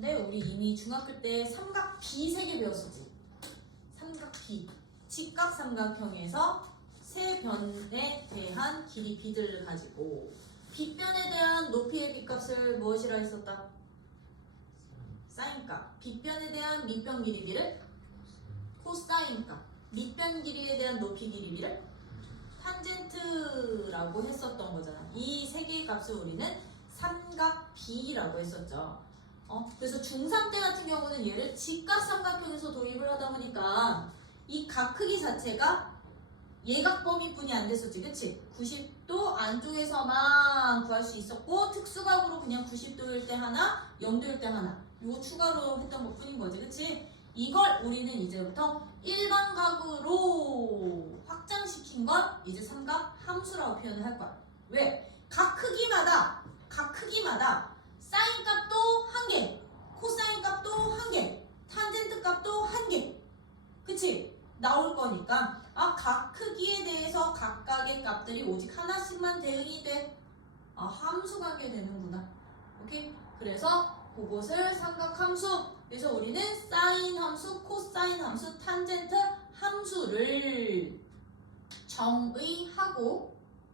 근데 우리 이미 중학교 때 삼각 B 3개 배웠었지. 삼각 B. 직각삼각형에서 세 변에 대한 길이 b들을 가지고 빗변에 대한 높이의 빗값을 무엇이라 했었다? 사인값. 빗변에 대한 밑변 길이 b를 코사인값. 밑변 길이에 대한 높이 길이 b를 탄젠트라고 했었던 거잖아. 이 세 개의 값을 우리는 삼각 B라고 했었죠. 그래서 중3 때 같은 경우는 얘를 직각삼각형에서 도입을 하다 보니까 이 각 크기 자체가 예각 범위뿐이 안 됐었지, 그치? 90도 안쪽에서만 구할 수 있었고 특수각으로 그냥 90도일 때 하나, 0도일 때 하나 요거 추가로 했던 것 뿐인 거지, 그치? 이걸 우리는 이제부터 일반각으로 확장시킨 건 이제 삼각 함수라고 표현을 할 거야. 왜? 각 크기마다 사인 값도 한 개, 코사인 값도 한 개, 탄젠트 값도 한 개. 그치? 나올 거니까 각 크기에 대해서 각각의 값들이 오직 하나씩만 대응이 돼. 함수 관계 되는구나. 오케이? 그래서 그것을 삼각함수. 그래서 우리는 사인 함수, 코사인 함수, 탄젠트 함수를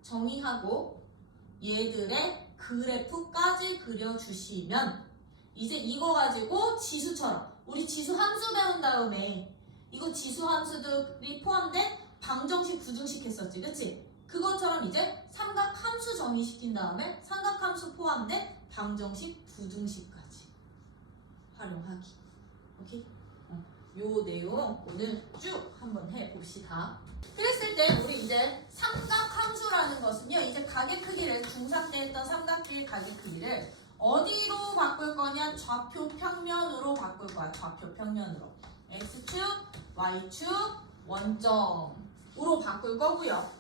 정의하고 얘들의 그래프까지 그려주시면 이제 이거 가지고 지수처럼 우리 지수 함수 배운 다음에 이거 지수 함수들이 포함된 방정식, 부등식 했었지, 그치? 그것처럼 이제 삼각 함수 정의시킨 다음에 삼각 함수 포함된 방정식, 부등식까지 활용하기. 오케이? 요 내용 오늘 쭉 한번 해봅시다. 그랬을 때 우리 이제 삼각함수라는 것은요, 이제 가계 크기를 중3 때 했던 삼각기의 가계 크기를 어디로 바꿀 거냐? 좌표 평면으로 바꿀 거야. 좌표 평면으로. x축, y축, 원점으로 바꿀 거고요.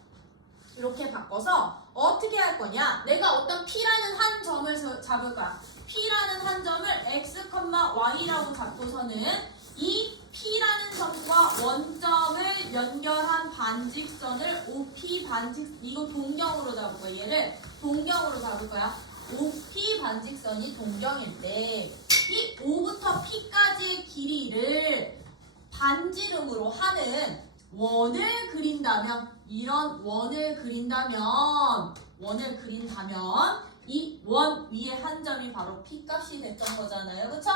이렇게 바꿔서 어떻게 할 거냐? 내가 어떤 P라는 한 점을 잡을 거야. P라는 한 점을 x, y라고 잡고서는 이 P라는 점과 원점을 연결한 반직선을 OP 반직, 이거 동경으로 잡을 거야. 얘를 동경으로 잡을 거야. OP 반직선이 동경일 때 이 O부터 P까지의 길이를 반지름으로 하는 원을 그린다면, 이런 원을 그린다면 이 원 위에 한 점이 바로 P값이 됐던 거잖아요. 그쵸?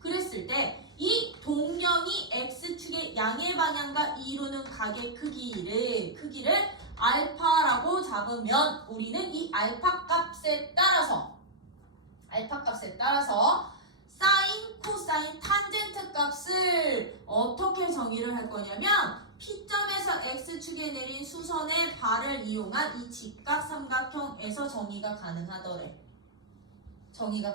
그랬을 때 이 동경이 X축의 양의 방향과 이루는 각의 크기를 알파라고 잡으면 우리는 이 알파 값에 따라서 사인, 코사인, 탄젠트 값을 어떻게 정의를 할 거냐면 P점에서 X축에 내린 수선의 발을 이용한 이 직각삼각형에서 정의가 가능하더래. 정의가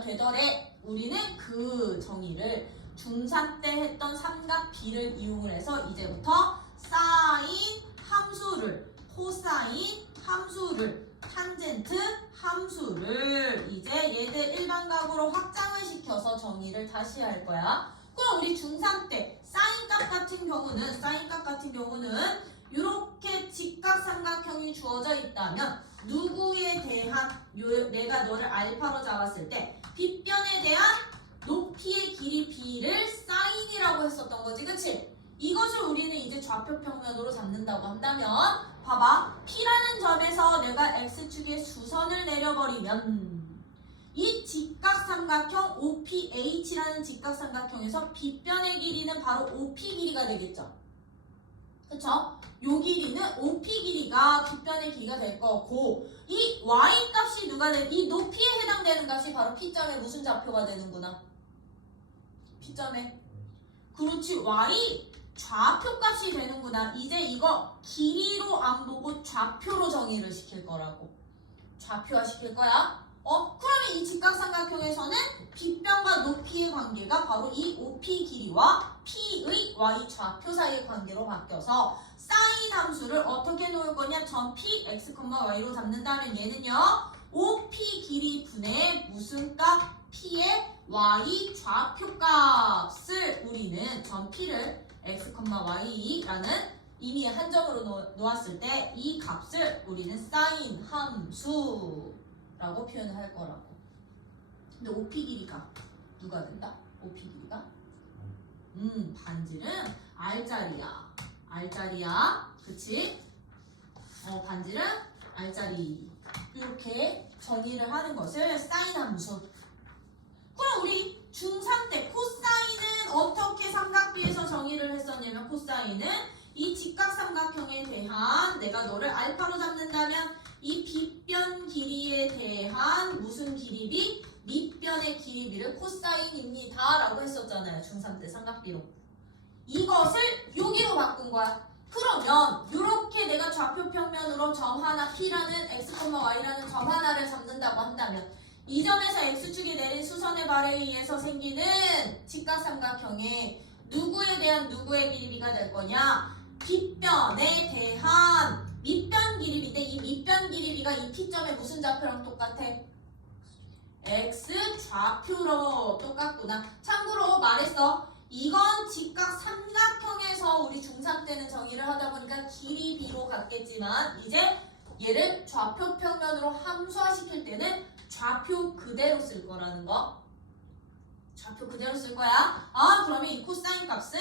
되더래. 우리는 그 정의를 중3 때 했던 삼각 B를 이용을 해서 이제부터 사인 함수를, 코사인 함수를, 탄젠트 함수를 이제 얘들 일반각으로 확장을 시켜서 정의를 다시 할 거야. 그럼 우리 중3 때 사인값 같은 경우는 이렇게 직각삼각형이 주어져 있다면 누구에 대한 내가 너를 알파로 잡았을 때 빗변에 대한 높이의 길이 b를 사인이라고 했었던 거지, 그치? 이것을 우리는 이제 좌표 평면으로 잡는다고 한다면 봐봐, P라는 점에서 내가 X축에 수선을 내려버리면 이 직각삼각형 OPH라는 직각삼각형에서 빗변의 길이는 바로 OP 길이가 되겠죠. 그쵸? 요 길이는 OP 길이가 빗변의 길이가 될 거고 이 Y 값이 이 높이에 해당되는 값이 바로 P점의 무슨 좌표가 되는구나? P점에. 그렇지, Y 좌표 값이 되는구나. 이제 이거 길이로 안 보고 좌표로 정의를 시킬 거라고. 좌표화 시킬 거야. 그러면 이 직각삼각형에서는 빗변과 높이의 관계가 바로 이 OP 길이와 P의 Y 좌표 사이의 관계로 바뀌어서 사인 함수를 어떻게 놓을 거냐? 점 P, X, Y로 잡는다면 얘는요. OP 길이 분의 무슨 값? P의 Y 좌표 값을 우리는 점 P를 X, Y라는 이미 한 점으로 놓았을 때 이 값을 우리는 사인 함수라고 표현을 할 거라고. 근데 OP 길이가 누가 된다? OP 길이가? 반지름 R자리야. R자리야. 그치? 반지름 R자리. 이렇게 정의를 하는 것을 사인 함수. 그럼 우리 중3 때 코사인은 어떻게 삼각비에서 정의를 했었냐면 코사인은 이 직각삼각형에 대한 내가 너를 알파로 잡는다면 이 빗변 길이에 대한 무슨 길이비? 밑변의 길이비를 코사인입니다 라고 했었잖아요. 중3 때 삼각비로. 이것을 여기로 바꾼 거야. 그러면 이렇게 내가 좌표 평면으로 점 하나 P라는 x, y라는 점 하나를 잡는다고 한다면 이 점에서 x축이 내린 수선의 발에 의해서 생기는 직각삼각형에 누구에 대한 누구의 길이비가 될 거냐? 빗변에 대한 밑변 길이비인데 이 밑변 길이비가 이 P점의 무슨 좌표랑 똑같아? x 좌표로 똑같구나. 참고로 말했어. 이건 직각 삼각형에서 우리 중3 때는 정의를 하다 보니까 길이비로 갔겠지만 이제 얘를 좌표 평면으로 함수화시킬 때는 좌표 그대로 쓸 거라는 거. 좌표 그대로 쓸 거야. 그러면 이 코사인 값은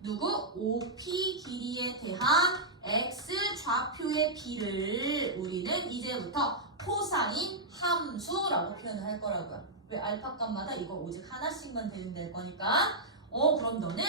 누구? OP 길이에 대한 x 좌표의 비를 우리는 이제부터 코사인 함수라고 표현을 할 거라고요. 왜 알파 값마다 이거 오직 하나씩만 대면 될 거니까. 그럼 너는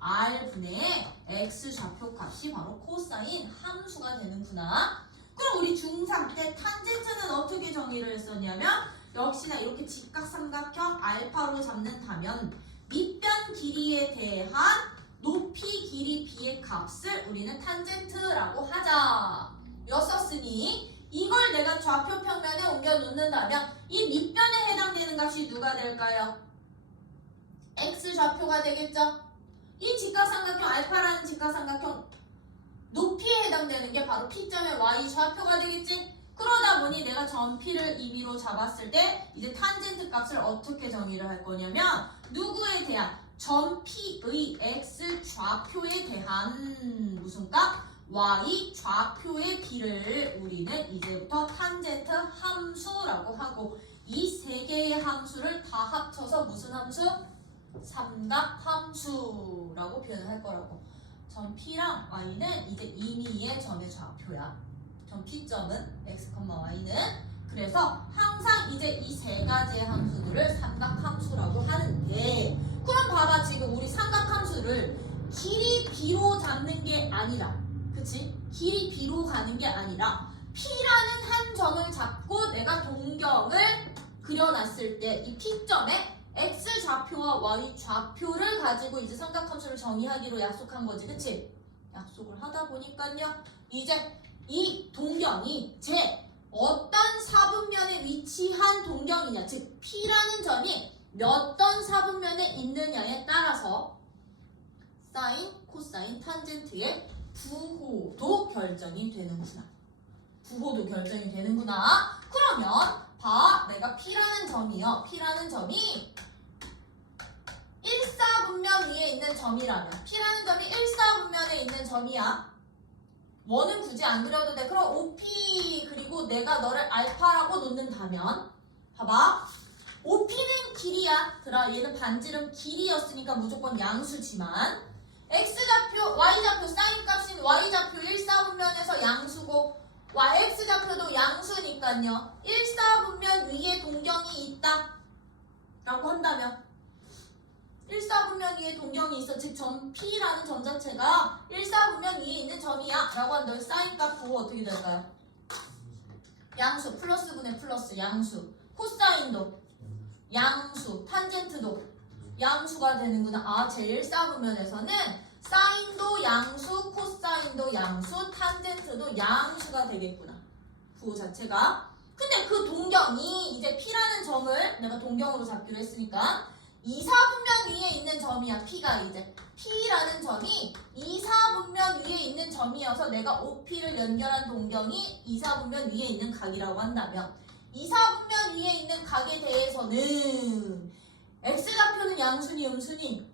R분의 X 좌표 값이 바로 코사인 함수가 되는구나. 그럼 우리 중3 때 탄젠트는 어떻게 정의를 했었냐면 역시나 이렇게 직각삼각형 알파로 잡는다면 밑변 길이에 대한 높이 길이 b의 값을 우리는 탄젠트라고 하자. 였었으니 이걸 내가 좌표 평면에 옮겨 놓는다면 이 밑변에 해당되는 값이 누가 될까요? x 좌표가 되겠죠? 이 직각삼각형 알파라는 직각삼각형 높이에 해당되는 게 바로 P점의 y 좌표가 되겠지? 그러다 보니 내가 점 P를 임의로 잡았을 때 이제 탄젠트 값을 어떻게 정의를 할 거냐면 누구에 대한 점 P의 x 좌표에 대한 무슨 값? y 좌표의 비를 우리는 이제부터 탄젠트 함수라고 하고 이 세 개의 함수를 다 합쳐서 무슨 함수? 삼각함수라고 표현을 할 거라고. 점 P랑 Y는 이제 임의의 점의 좌표야. 점 P점은 X, Y는. 그래서 항상 이제 이 세 가지의 함수들을 삼각함수라고 하는데 그럼 봐봐 지금 우리 삼각함수를 길이 B로 잡는 게 아니라 그치? 길이 B로 가는 게 아니라 P라는 한 점을 잡고 내가 동경을 그려놨을 때 이 P점에 x 좌표와 y 좌표를 가지고 이제 삼각함수를 정의하기로 약속한 거지, 그치? 약속을 하다 보니까요, 이제 이 동경이 제 어떤 사분면에 위치한 동경이냐, 즉 P라는 점이 몇 번 사분면에 있느냐에 따라서 사인, 코사인, 탄젠트의 부호도 결정이 되는구나. 부호도 결정이 되는구나. 그러면 봐, 내가 P라는 점이요. P라는 점이 1사분면 위에 있는 점이라면 P라는 점이 1사분면에 있는 점이야. 원은 굳이 안 그려도 돼. 그럼 OP 그리고 내가 너를 알파라고 놓는다면 봐봐. OP는 길이야. 얘는 반지름 길이였으니까 무조건 양수지만 X좌표, Y좌표, 사인값인 Y좌표 1사분면에서 양수고 X좌표도 양수니까요. 1사분면 위에 동경이 있다 라고 한다면 1사분면 위에 동경이 있어. 즉 점 P라는 점 자체가 1사분면 위에 있는 점이야 라고 한다면 사인값 부호 어떻게 될까요? 양수, 플러스분의 플러스 양수. 코사인도 양수, 탄젠트도 양수가 되는구나. 제 1사분면에서는 사인도 양수, 코사인도 양수, 탄젠트도 양수가 되겠구나. 부호 자체가. 근데 그 동경이 이제 P라는 점을 내가 동경으로 잡기로 했으니까 2사분면 위에 있는 점이야. P가 이제 P라는 점이 2사분면 위에 있는 점이어서 내가 OP를 연결한 동경이 2사분면 위에 있는 각이라고 한다면 2사분면 위에 있는 각에 대해서는 X좌표는 양수니 음수니?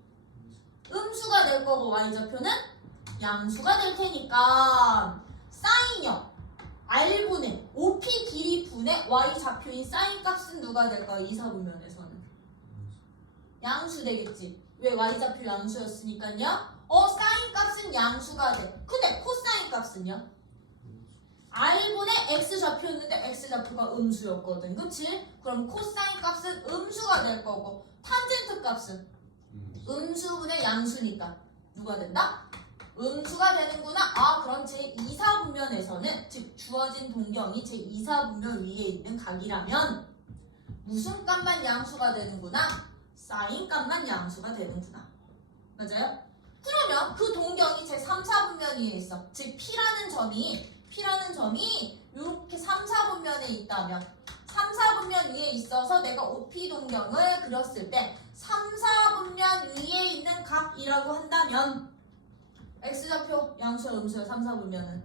음수가 될 거고 Y좌표는 양수가 될 테니까 사인형 R분의 OP 길이 분의 Y좌표인 사인 값은 누가 될까요? 2사분면에서는 양수 되겠지. 왜 y좌표 양수였으니까요. 사인 값은 양수가 돼. 근데 코사인 값은요? r분의 x좌표였는데 x좌표가 음수였거든. 그치? 그럼 코사인 값은 음수가 될 거고 탄젠트 값은 음수분의 양수니까 누가 된다? 음수가 되는구나. 그럼 제2사분면에서는 즉 주어진 동경이 제2사분면 위에 있는 각이라면 무슨 값만 양수가 되는구나? 사인 값만 양수가 되는구나. 맞아요? 그러면 그 동경이 제3, 4분면 위에 있어. 즉 P라는 점이 이렇게 3, 4분면에 있다면 3, 4분면 위에 있어서 내가 OP 동경을 그렸을 때 3, 4분면 위에 있는 각이라고 한다면 X좌표 양수야 음수야 3, 4분면은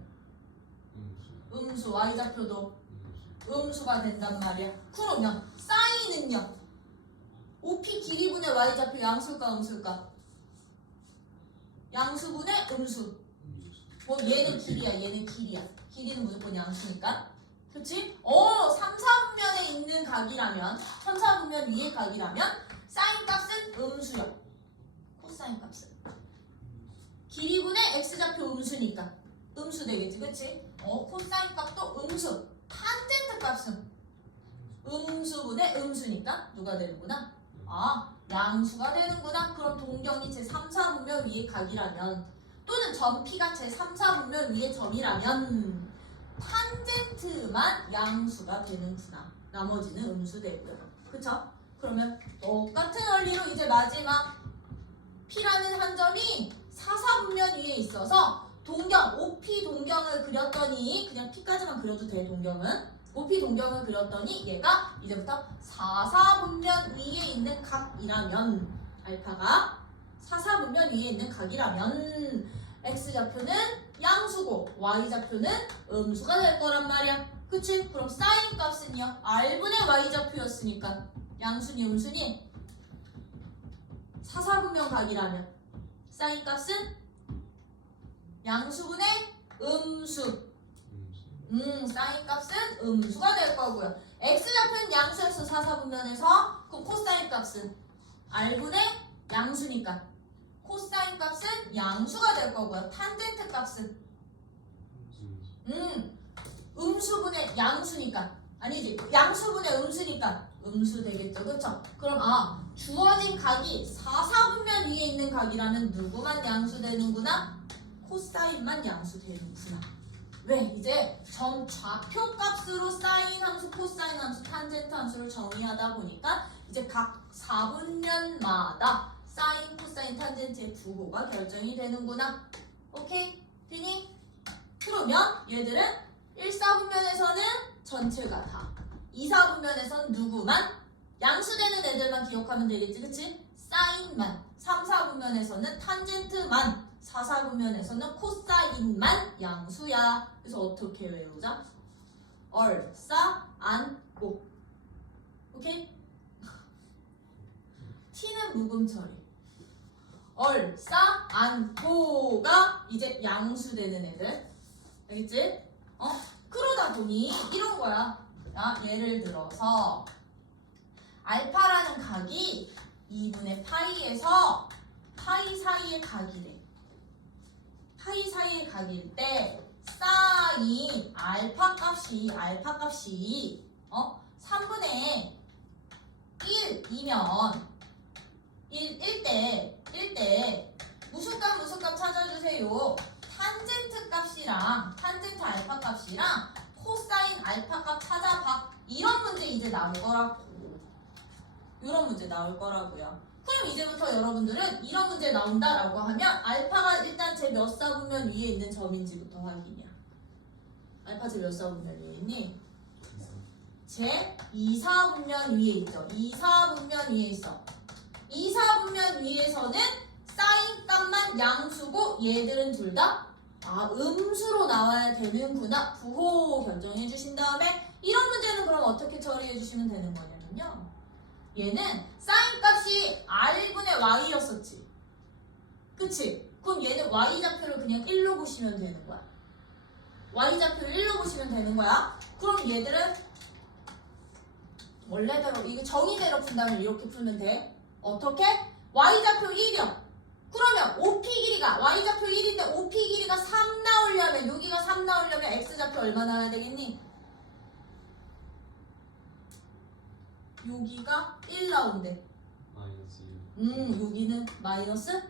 음수 Y좌표도 음수가 된단 말이야. 그러면 사인은요? OP 길이분의 Y좌표 양수일까 음수일까? 양수분의 음수. 얘는 길이야 얘는 길이야. 길이는 무조건 양수니까. 그치? 3, 4분면에 있는 각이라면 3, 4분면 위의 각이라면 사인 값은 음수야. 코사인 값은 길이분의 x좌표 음수니까 음수 되겠지. 그치? 코사인 값도 음수. 탄젠트 값은 음수분의 음수니까 누가 되는구나? 양수가 되는구나. 그럼 동경이 제3, 4분면 위의 각이라면 또는 점P가 제3, 4분면 위의 점이라면 탄젠트만 양수가 되는구나. 나머지는 음수 되고요. 그쵸? 그러면 똑같은 원리로 이제 마지막 P라는 한 점이 4, 4분면 위에 있어서 동경, OP 동경을 그렸더니 그냥 P까지만 그려도 돼. 동경은 OP 동경을 그렸더니 얘가 이제부터 4, 4분면 위에 있는 각이라면 알파가 4, 4분면 위에 있는 각이라면 X좌표는 양수고 Y좌표는 음수가 될 거란 말이야. 그치? 그럼 사인 값은요? R분의 Y좌표였으니까 양수니 음수니 4, 4분면 각이라면 사인 값은 양수분의 음수. 사인 값은 음수가 될 거고요. X좌표는 양수였어 4, 4분면에서 그럼 코사인 값은 R분의 양수니까 코사인 값은 양수가 될 거고요. 탄젠트 값은 음수분의 양수니까 아니지 양수분의 음수니까 음수 되겠죠. 그쵸? 그럼 주어진 각이 4, 4분면 위에 있는 각이라면 누구만 양수 되는구나? 코사인만 양수 되는구나. 왜? 이제 점 좌표 값으로 사인 함수, 코사인 함수, 탄젠트 함수를 정의하다 보니까 이제 각 4분면마다 사인, 코사인, 탄젠트의 부호가 결정이 되는구나. 오케이? 되니? 그러면 얘들은 1, 4분면에서는 전체가 다 2, 4분면에서는 누구만? 양수되는 애들만 기억하면 되겠지. 그치? 사인만 3, 4분면에서는 탄젠트만 4, 4분면에서는 코사인만 양수야. 그래서 어떻게 외우자? 얼싸 안고. 오케이? T는 묵음 처리. 얼싸 안고가 이제 양수되는 애들. 알겠지? 그러다 보니 이런 거야. 예를 들어서 알파라는 각이 2분의 파이에서 파이 사이의 각이래. 파이 사이의 각일 때 사인 알파 값이 3분의 1이면 1대 무슨 값 찾아주세요. 탄젠트 값이랑 탄젠트 알파 값이랑 코사인 알파 값 찾아봐. 이런 문제 이제 나올 거라고. 이런 문제 나올 거라고요. 그럼 이제부터 여러분들은 이런 문제 나온다라고 하면 알파가 일단 제 몇 사분면 위에 있는 점인지부터 확인이야. 알파 제 몇 사분면 위에 있니? 제 2, 4분면 위에 있죠. 2, 4분면 위에 있어. 2, 4분면 위에서는 사인 값만 양수고 얘들은 둘 다 음수로 나와야 되는구나. 부호 결정해 주신 다음에 이런 문제는 그럼 어떻게 처리해 주시면 되는 거냐면요. 얘는 사인 값이 R분의 Y였었지. 그치? 그럼 얘는 Y좌표를 그냥 1로 보시면 되는 거야. Y좌표를 1로 보시면 되는 거야. 그럼 얘들은 원래대로 이거 정의대로 푼다면 이렇게 풀면 돼. 어떻게? y좌표 1이요. 그러면 OP 길이가 y좌표 1인데 OP 길이가 3 나오려면 여기가 3 나오려면 x좌표 얼마 나와야 되겠니? 여기가 1 나온대. 마이너스 1. 여기는 마이너스?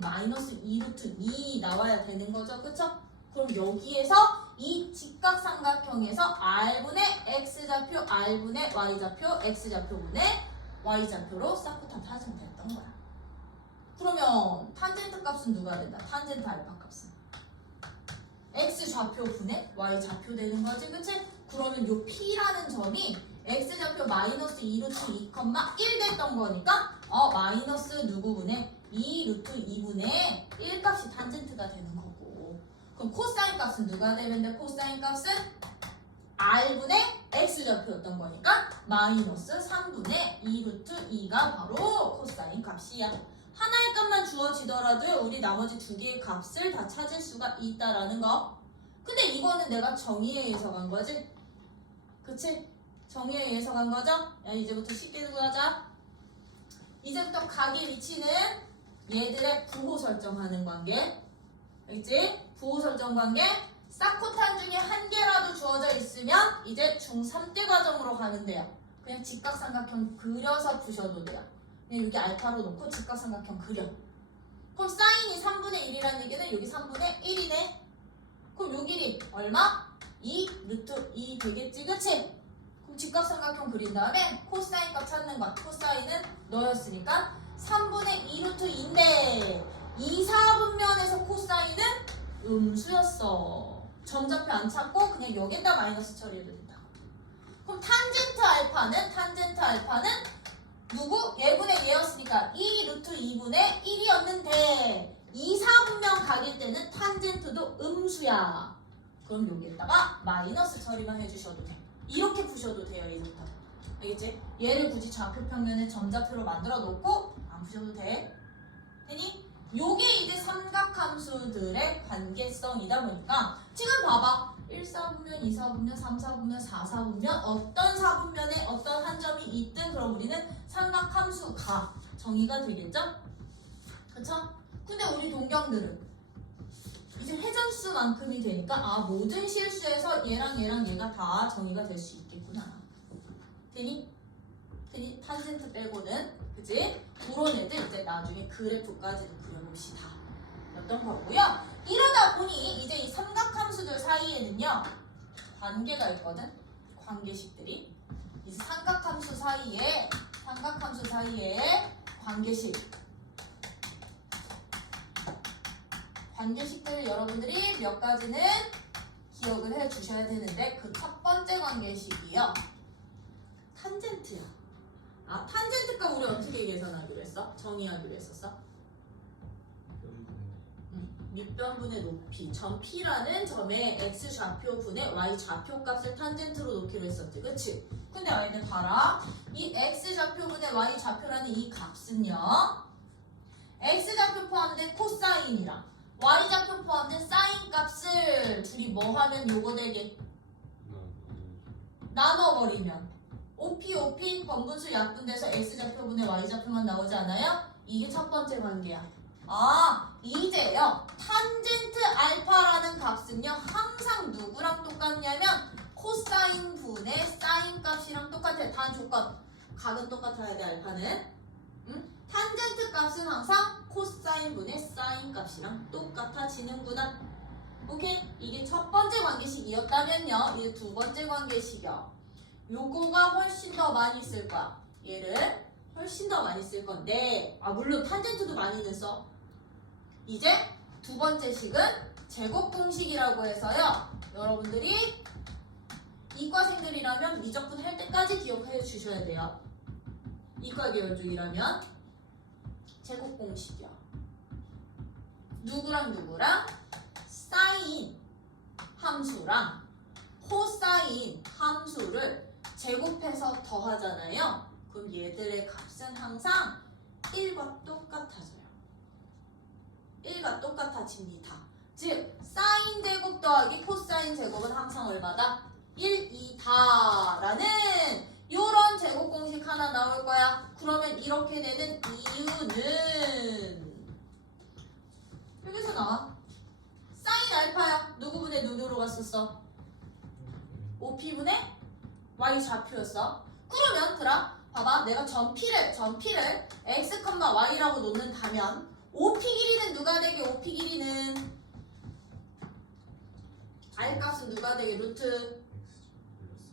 마이너스 2루트 2 나와야 되는 거죠. 그쵸? 그럼 여기에서 이 직각삼각형에서 R분의 X좌표, R분의 Y좌표, X좌표분의 Y좌표로 싹부터 타진트 했던 거야. 그러면 탄젠트 값은 누가 된다? 탄젠트 알파 값은 X좌표 분의 Y좌표 되는 거지. 그치? 그러면 요 P라는 점이 X좌표 마이너스 2루트 2,1 됐던 거니까 마이너스 누구분의 2루트 2분의 1 값이 탄젠트가 되는 거고. 그럼 코사인 값은 누가 되면 돼? 코사인 값은 R분의 X좌표였던 거니까 마이너스 3분의 2루트 2가 바로 코사인 값이야. 하나의 값만 주어지더라도 우리 나머지 두 개의 값을 다 찾을 수가 있다라는 거. 근데 이거는 내가 정의에 의해서 간 거지? 그치? 정의에 의해서 간 거죠? 야, 이제부터 쉽게 구하자. 이제부터 각의 위치는 얘들의 부호 설정하는 관계. 알겠지? 부호 설정 관계. 쌍코탄 중에 한 개라도 주어져 있으면 이제 중3 때 과정으로 가면 돼요. 그냥 직각삼각형 그려서 푸셔도 돼요. 그냥 여기 알파로 놓고 직각삼각형 그려. 그럼 사인이 3분의 1이라는 얘기는 여기 3분의 1이네. 그럼 요 길이 얼마? 2 루트 2 되겠지, 그치? 그럼 직각삼각형 그린 다음에 코사인 값 찾는 것. 코사인은 너였으니까 3분의 2 루트 2인데 2, 4분면에서 코사인은 음수였어. 점좌표 안 찾고 그냥 여기다 마이너스 처리해도 된다. 그럼 탄젠트 알파는 누구? 얘분의 얘였으니까 2 루트 2분의 1이었는데 2, 4분면 각일 때는 탄젠트도 음수야. 그럼 여기에다가 마이너스 처리만 해주셔도 돼. 이렇게 푸셔도 돼요. 이제부터. 알겠지? 얘를 굳이 좌표 평면에 점좌표로 만들어 놓고 안 푸셔도 돼. 되니? 요게 이제 삼각함수들의 관계성이다 보니까 지금 봐봐. 1, 4분면, 2, 4분면, 3, 4분면, 4, 4분면 어떤 4분면에 어떤 한 점이 있든 그럼 우리는 삼각함수가 정의가 되겠죠? 그쵸? 근데 우리 동경들은 이제 회전수만큼이 되니까 모든 실수에서 얘랑 얘가 다 정의가 될 수 있겠구나. 되니? 탄젠트 빼고는 그치? 그런 애들 이제 나중에 그래프까지도 그려봅시다. 였던 거고요. 이러다 보니 이제 이 삼각함수들 사이에는요 관계가 있거든. 관계식들이 이제 삼각함수 사이에 관계식들 여러분들이 몇 가지는 기억을 해 주셔야 되는데 그 첫 번째 관계식이요. 탄젠트야. 탄젠트가 우리 어떻게 계산하기로 했어? 정의하기로 했었어? 밑변분의 높이 점 P라는 점의 X좌표 분의 Y좌표 값을 탄젠트로 놓기로 했었지. 그치? 근데 아이들 봐라. 이 X좌표 분의 Y좌표라는 이 값은요 X좌표 포함된 코사인이랑 Y좌표 포함된 사인 값을 둘이 뭐 하면 요거 되게 나눠버리면 OP 번분수 약분돼서 X좌표분의 Y좌표만 나오지 않아요? 이게 첫 번째 관계야. 이제요. 탄젠트 알파라는 값은요. 항상 누구랑 똑같냐면 코사인 분의 사인 값이랑 똑같아요. 단 조건. 각은 똑같아야 돼 알파는. 탄젠트 값은 항상 코사인 분의 사인 값이랑 똑같아지는구나. 오케이? 이게 첫 번째 관계식이었다면요. 이제 두 번째 관계식이요. 요거가 훨씬 더 많이 쓸 거야. 얘를 훨씬 더 많이 쓸 건데 물론 탄젠트도 많이는 써. 이제 두 번째 식은 제곱 공식이라고 해서요. 여러분들이 이과생들이라면 미적분 할 때까지 기억해 주셔야 돼요. 이과 계열 쪽이라면 제곱 공식이야. 누구랑 사인 함수랑 코사인 함수를 제곱해서 더하잖아요. 그럼 얘들의 값은 항상 1과 똑같아져요. 1과 똑같아집니다. 즉 사인 제곱 더하기 코사인 제곱은 항상 얼마다? 1, 2다 라는 요런 제곱 공식 하나 나올 거야. 그러면 이렇게 되는 이유는 여기서 나와. 사인 알파야. 누구분의 누구로 갔었어? OP분의 Y 좌표였어. 그러면 봐봐. 내가 전피를 x, y라고 놓는다면 OP 길이는 누가 되게 OP 길이는 R 값은 누가 되게 루트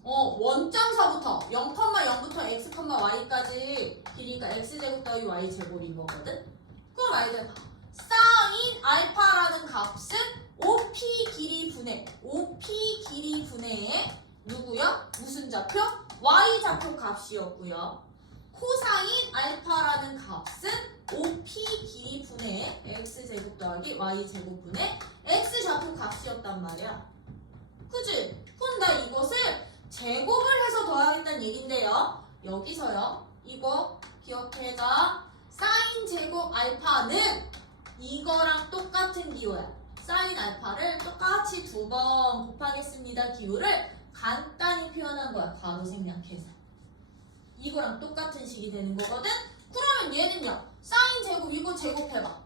원점서부터 0,0부터 x, y까지 길이가 x제곱 더하기 y제곱인 거거든? 그럼 아이들 사인 알파라는 값은 OP 길이 분의 누구야? 무슨 좌표? y 좌표 값이었고요. 코사인 알파라는 값은 OP 길이 분의 x제곱 더하기 y제곱 분의 x좌표 값이었단 말이야. 그치? 그럼 나 이것을 제곱을 해서 더하겠다는 얘긴데요. 여기서요. 이거 기억해자. 사인 제곱 알파는 이거랑 똑같은 기호야. 사인 알파를 똑같이 2번 곱하겠습니다. 기호를 간단히 표현한 거야. 가로 생략해서. 이거랑 똑같은 식이 되는 거거든? 그러면 얘는요. 사인 제곱 이거 제곱해봐.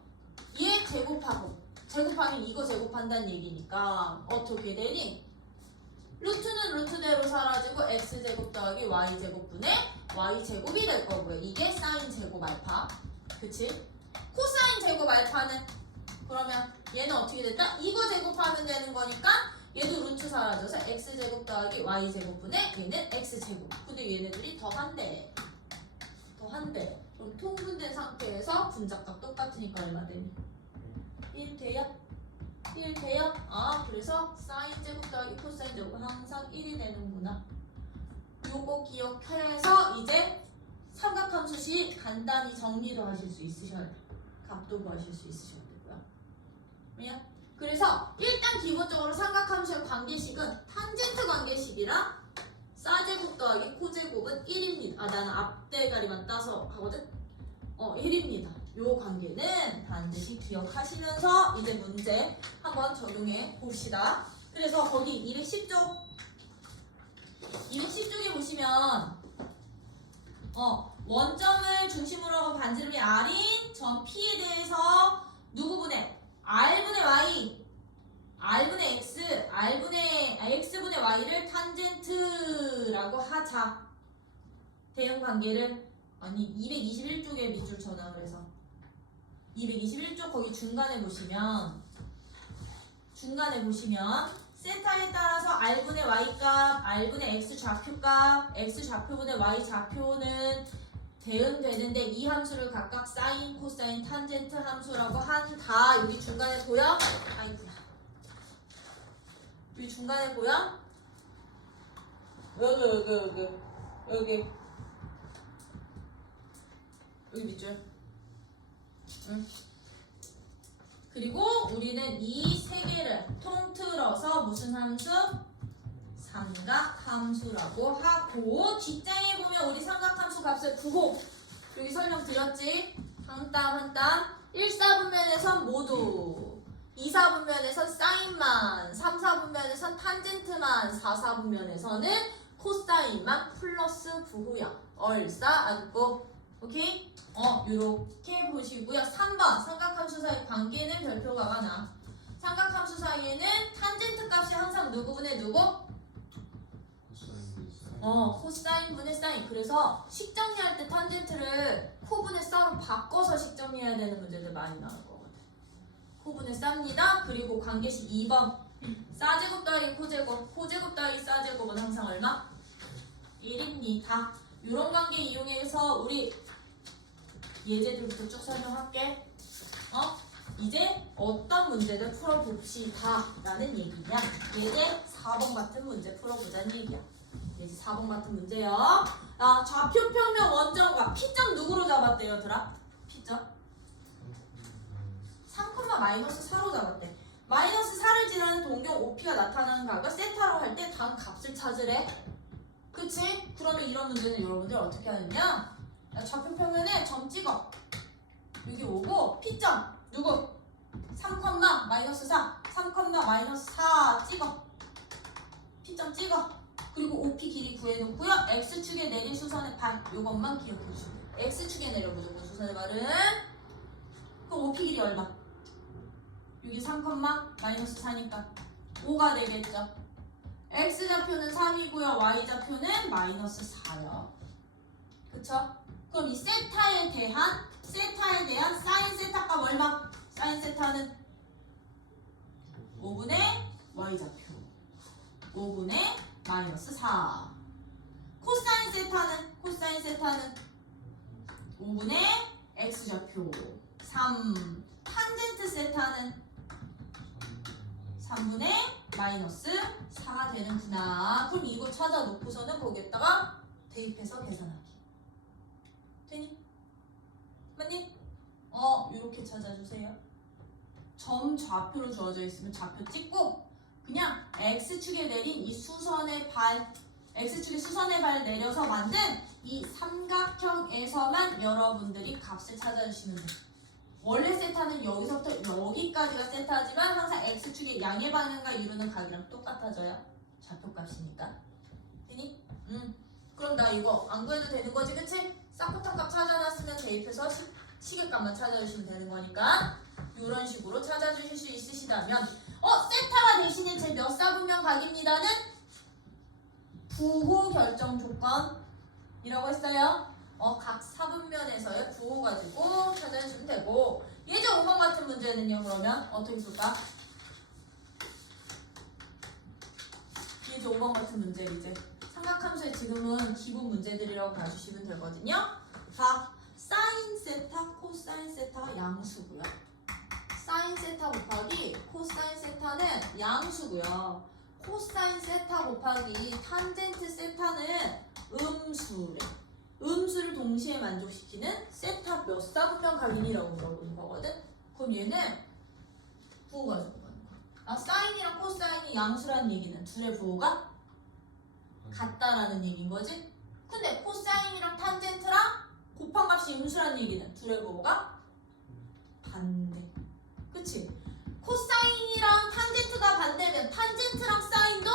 얘 제곱하면 이거 제곱한다는 얘기니까 어떻게 되니? 루트는 루트대로 사라지고 x제곱 더하기 y제곱 분의 y제곱이 될 거고요. 이게 사인 제곱 알파. 그치? 코사인 제곱 알파는 그러면 얘는 어떻게 됐다? 이거 제곱하면 되는 거니까 얘도 루트 사라져서 x제곱 더하기 y제곱 분의 얘는 x제곱. 근데 얘네들이 더한대. 그럼 통분된 상태에서 분자값 똑같으니까 얼마 되니? 1 돼요? 1 돼요? 그래서 사인 제곱 더하기 코사인 제곱은 항상 1이 되는구나. 요거 기억해서 이제 삼각함수식 간단히 정리도 하실 수 있으셔야 돼요. 값도 구하실 수 있으셔야 되고요. 왜냐? 그래서 일단 기본적으로 삼각함수의 관계식은 탄젠트 관계식이랑 사제곱 더하기 코제곱은 1입니다. 나는 앞대가리만 따서 하거든? 1입니다. 요 관계는 반드시 기억하시면서 이제 문제 한번 적용해 봅시다. 그래서 거기 210쪽에 보시면 원점을 중심으로 하고 반지름이 R인 점 P에 대해서 누구분의 R분의 Y, R분의 X, X분의 Y를 탄젠트라고 하자. 대응 관계를 221쪽에 밑줄 쳐놔. 그래서 221쪽 거기 중간에 보시면 세타에 따라서 R분의 Y값, R분의 X 좌표값, X 좌표분의 Y 좌표는 대응되는데 이 함수를 각각 사인, 코사인, 탄젠트 함수라고 한다. 여기 중간에 보여? 아이고야. 여기 중간에 보여? 여기 밑줄. 응. 그리고 우리는 이 세 개를 통틀어서 무슨 함수? 삼각함수라고 하고 뒷장에 보면 우리 삼각함수 값을 구호 여기 설명드렸지? 한 땀 1사분면에선 모두 2사분면에선 사인만 3사분면에선 탄젠트만 4사분면에서는 코사인만 플러스 부호야. 얼싸 안고 오케이? 요렇게 보시고요. 3번 삼각함수 사이 관계는 별표가 많아. 삼각함수 사이에는 탄젠트 값이 항상 누구분의 누구? 코사인 분의 사인. 그래서 식 정리할 때 탄젠트를 코분의 사로 바꿔서 식 정리해야 되는 문제들 많이 나올 거거든. 코분의 사입니다. 그리고 관계식 2번 사제곱 더하기 코제곱, 코제곱 더하기 사제곱은 항상 얼마? 1입니다. 이런 관계 이용해서 우리 예제들부터 쭉 설명할게. 이제 어떤 문제를 풀어봅시다 라는 얘기냐. 예제 4번 같은 문제 풀어보자는 얘기야. 예제 4번 같은 문제요. 좌표 평면 원점과 P점 누구로 잡았대요 얘들아? P점 3,-4로 잡았대. 마이너스 4를 지나는 동경 OP가 나타나는 각을 세타로 할 때 다음 값을 찾으래. 그치? 그러면 이런 문제는 여러분들 어떻게 하느냐? 좌표 평면에 점 찍어. 여기 오고 P점 누구? 3,-4 3,-4 찍어. P점 찍어. 그리고 OP 길이 구해놓고요. X축에 내린 수선의 발 요것만 기억해 주시면 돼요. X축에 내려 무조건 수선의 발은. 그럼 OP 길이 얼마? 여기 3, 마이너스 4니까 5가 되겠죠. X좌표는 3이고요. Y좌표는 마이너스 4요. 그쵸? 그럼 이 세타에 대한 사인 세타 값 얼마? 사인 세타는 5분의 Y좌표 5분의 마이너스 4. 코사인 세타는 5분의 X좌표 3. 탄젠트 세타는 3분의 마이너스 4가 되는구나. 그럼 이거 찾아놓고서는 거기에다가 대입해서 계산하기. 되니? 맞니? 이렇게 찾아주세요. 점 좌표로 주어져 있으면 좌표 찍고 그냥 X축에 내린 이 수선의 발 X축에 수선의 발 내려서 만든 이 삼각형에서만 여러분들이 값을 찾아주시면 돼요. 원래 세타는 여기서부터 여기까지가 세타지만 항상 X축의 양의 방향과 이루는 각이랑 똑같아져요. 좌표값이니까. 되니? 그럼 나 이거 안 구해도 되는 거지, 그치? 쌍코탄 값 찾아놨으면 대입해서 시계값만 찾아주시면 되는 거니까 이런 식으로 찾아주실 수 있으시다면 세타가 대신에 제 몇 사분면 각입니다는 부호 결정 조건이라고 했어요. 각 사분면에서의 부호 가지고 찾아주시면 되고 예제 5번 같은 문제는요. 그러면 어떻게 쓸까? 예제 5번 같은 문제 이제 삼각함수의 지금은 기본 문제들이라고 봐주시면 되거든요. 각 사인 세타, 코사인 세타가 양수고요. 사인 세타 곱하기 코사인 세타는 양수고요. 코사인 세타 곱하기 탄젠트 세타는 음수래. 음수를 동시에 만족시키는 세타 몇 사분면 각이니라고 물어보는 거거든. 그럼 얘는 부호 가지고 가는 거야. 사인이랑 코사인이 양수라는 얘기는 둘의 부호가 같다라는 얘기인 거지. 근데 코사인이랑 탄젠트랑 곱한 값이 음수라는 얘기는 둘의 부호가 반대. 그치? 코사인이랑 탄젠트가 반대면 탄젠트랑 사인도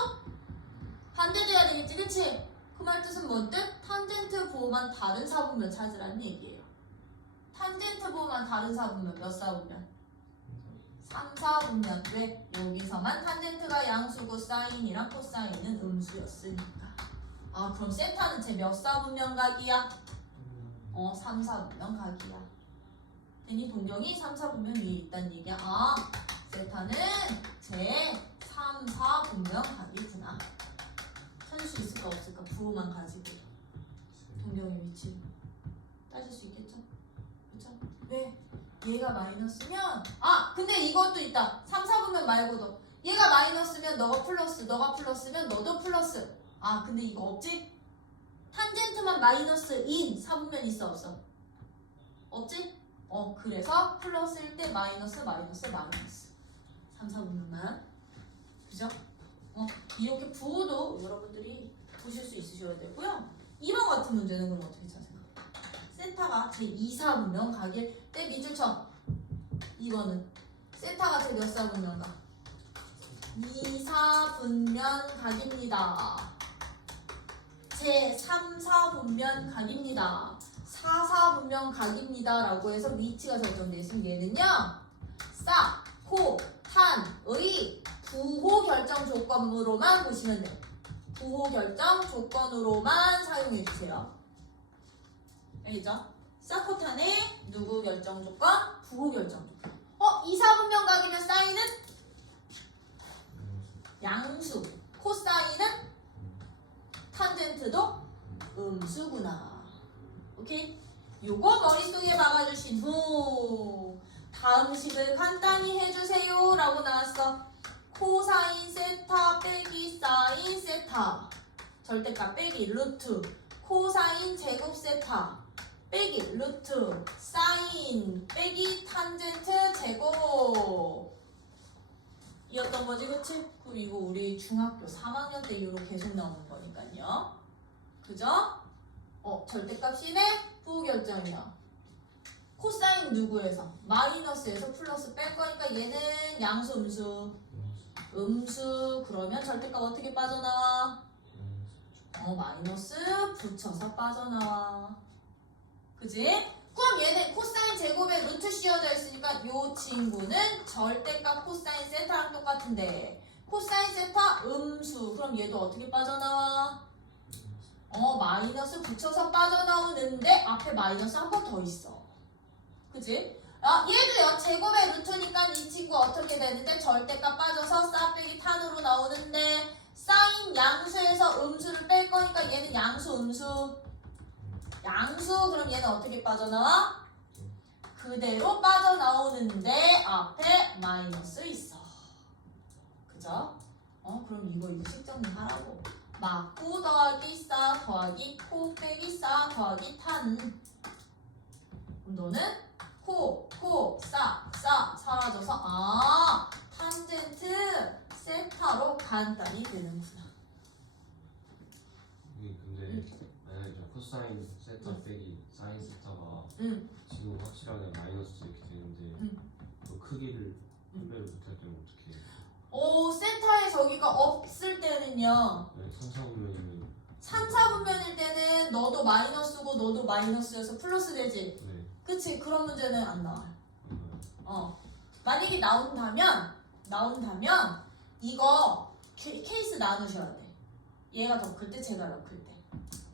반대돼야 되겠지, 그치? 그 말 뜻은 뭔데? 탄젠트 부호만 다른 사분면 찾으라는 얘기예요. 탄젠트 부호만 다른 사분면 몇 사분면? 3, 4분면. 왜? 여기서만 탄젠트가 양수고 사인이랑 코사인은 음수였으니까. 그럼 세타는 제 몇 사분면 각이야? 3, 4분면 각이야. 되니 동경이 3, 4분면 위에 있다는 얘기야. 세타는 제 3, 4분면 각이구나. 찾을 수 있을까 없을까? 부호만 가지고 동경의 위치 따질 수 있겠죠? 그쵸? 왜? 얘가 마이너스면 근데 이것도 있다. 3, 4분면 말고도 얘가 마이너스면 너가 플러스, 너가 플러스면 너도 플러스. 근데 이거 없지? 탄젠트만 마이너스인 4분면 있어 없어? 없지? 그래서 플러스일 때 마이너스 3, 4분면만. 그죠? 이렇게 부호도 여러분들이 보실 수 있으셔야 되고요. 2번 같은 문제는 그럼 어떻게 찾아요? 세타가 제 2, 4분면 각일 때 밑줄쳐. 2번은 세타가 제 몇 사분면 각? 2, 4분면 각입니다. 제 3, 4분면 각입니다. 4, 4분면 각입니다. 라고 해서 위치가 설정되어 있으면 얘는요. 사, 코, 탄의 부호 결정 조건으로만 보시면 돼요. 부호 결정 조건으로만 사용해 주세요. 알겠죠? 사코탄의 누구 결정 조건? 부호 결정 조건. 2, 4분면 각이면 사인은? 양수. 코사인은? 탄젠트도 음수구나. 오케이? 요거 머릿속에 박아주신 후 다음 식을 간단히 해주세요 라고 나왔어. 코사인 세타 빼기 사인 세타 절대값 빼기 루트 코사인 제곱 세타 빼기 루트 사인 빼기 탄젠트 제곱 이었던 거지, 그치? 그럼 이거 우리 중학교 3학년 때 이후로 계속 나오는 거니까요. 그죠? 절대값이네? 부호결정이야. 코사인 누구에서? 마이너스에서 플러스 뺄 거니까 얘는 양수 음수. 음수. 그러면 절대값 어떻게 빠져나와? 마이너스 붙여서 빠져나와. 그지? 그럼 얘는 코사인 제곱에 루트 씌워져 있으니까 요 친구는 절대값 코사인 세타랑 똑같은데 코사인 세타 음수. 그럼 얘도 어떻게 빠져나와? 마이너스 붙여서 빠져나오는데 앞에 마이너스 한 번 더 있어. 그지? 얘도요 제곱의 루트니까 이 친구 어떻게 되는데 절대값 빠져서 싸 빼기 탄으로 나오는데 사인 양수에서 음수를 뺄 거니까 얘는 양수 음수 그럼 얘는 어떻게 빠져나와? 그대로 빠져나오는데 앞에 마이너스 있어. 그죠? 그럼 이거 식정리하라고. 막구 더하기 싸 더하기 코 빼기 싸 더하기 탄. 그럼 너는 코, 싸 사라져서 탄젠트 세타로 간단히 되는구나. 이게 근데 만약에 저 코사인 세타 빼기 사인 세타가 지금 확실하게 마이너스 이렇게 되는데 그 크기를 분배를 못할 때는 어떻게 해요? 세타의 저기가 없을 때는요. 네, 3, 4분면이 3, 4분면일 때는 너도 마이너스고 너도 마이너스여서 플러스 되지. 네. 그치? 그런 문제는 안 나와요. 만약에 나온다면 이거 케이스 나누셔야 돼. 얘가 더 클 때 제가 더 클 때.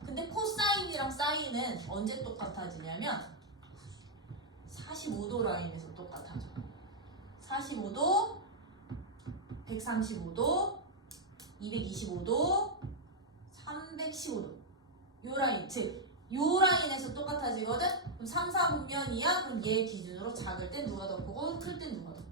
근데 코사인이랑 사인은 언제 똑같아지냐면 45도 라인에서 똑같아져. 45도, 135도, 225도, 315도. 요 라인, 요 라인에서 똑같아지거든? 그럼 3, 4분면이야? 그럼 얘 기준으로 작을 땐 누가 더 크고 클 땐 누가 더 크고.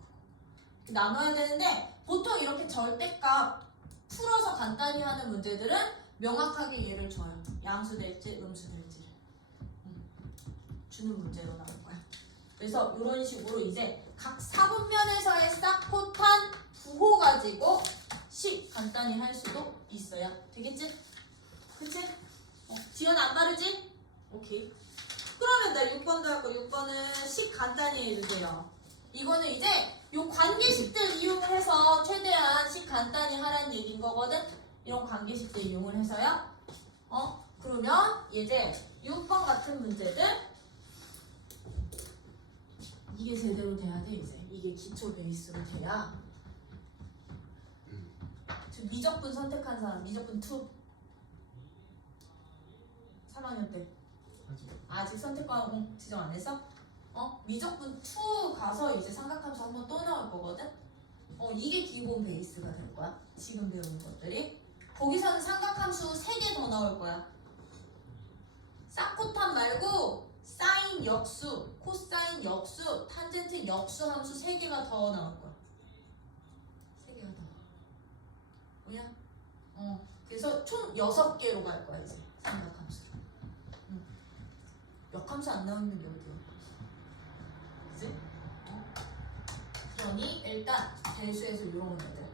나눠야 되는데 보통 이렇게 절대값 풀어서 간단히 하는 문제들은 명확하게 얘를 줘요. 양수 될지 음수 될지를 주는 문제로 나올 거야. 그래서 이런 식으로 이제 각 4분면에서의 싹포탄 부호 가지고 식 간단히 할 수도 있어야 되겠지? 그치? 지연 안 바르지? 오케이. 그러면 나 6번도 할 거. 6번은 식 간단히 해주세요. 이거는 이제 요 관계식들 이용을 해서 최대한 식 간단히 하라는 얘기인 거거든? 이런 관계식들 이용을 해서요. 그러면 이제 6번 같은 문제들 이게 제대로 돼야 돼 이제. 이게 기초 베이스로 돼야. 지금 미적분 선택한 사람 미적분 2 3학년 때 아직 선택과목 지정 안 했어? 미적분 2 가서 이제 삼각함수 한번 또 나올 거거든? 이게 기본 베이스가 될 거야. 지금 배우는 것들이. 거기서는 삼각함수 3개 더 나올 거야. 싹코탄 말고 사인 역수, 코사인 역수, 탄젠트 역수 함수 3개가 더 나올 거야. 3개가 더. 뭐야? 그래서 총 6개로 갈 거야 이제 삼각함수로. 역함수 안 나오는 게 어디야? 그치? 그러니 일단 대수에서 이런 애들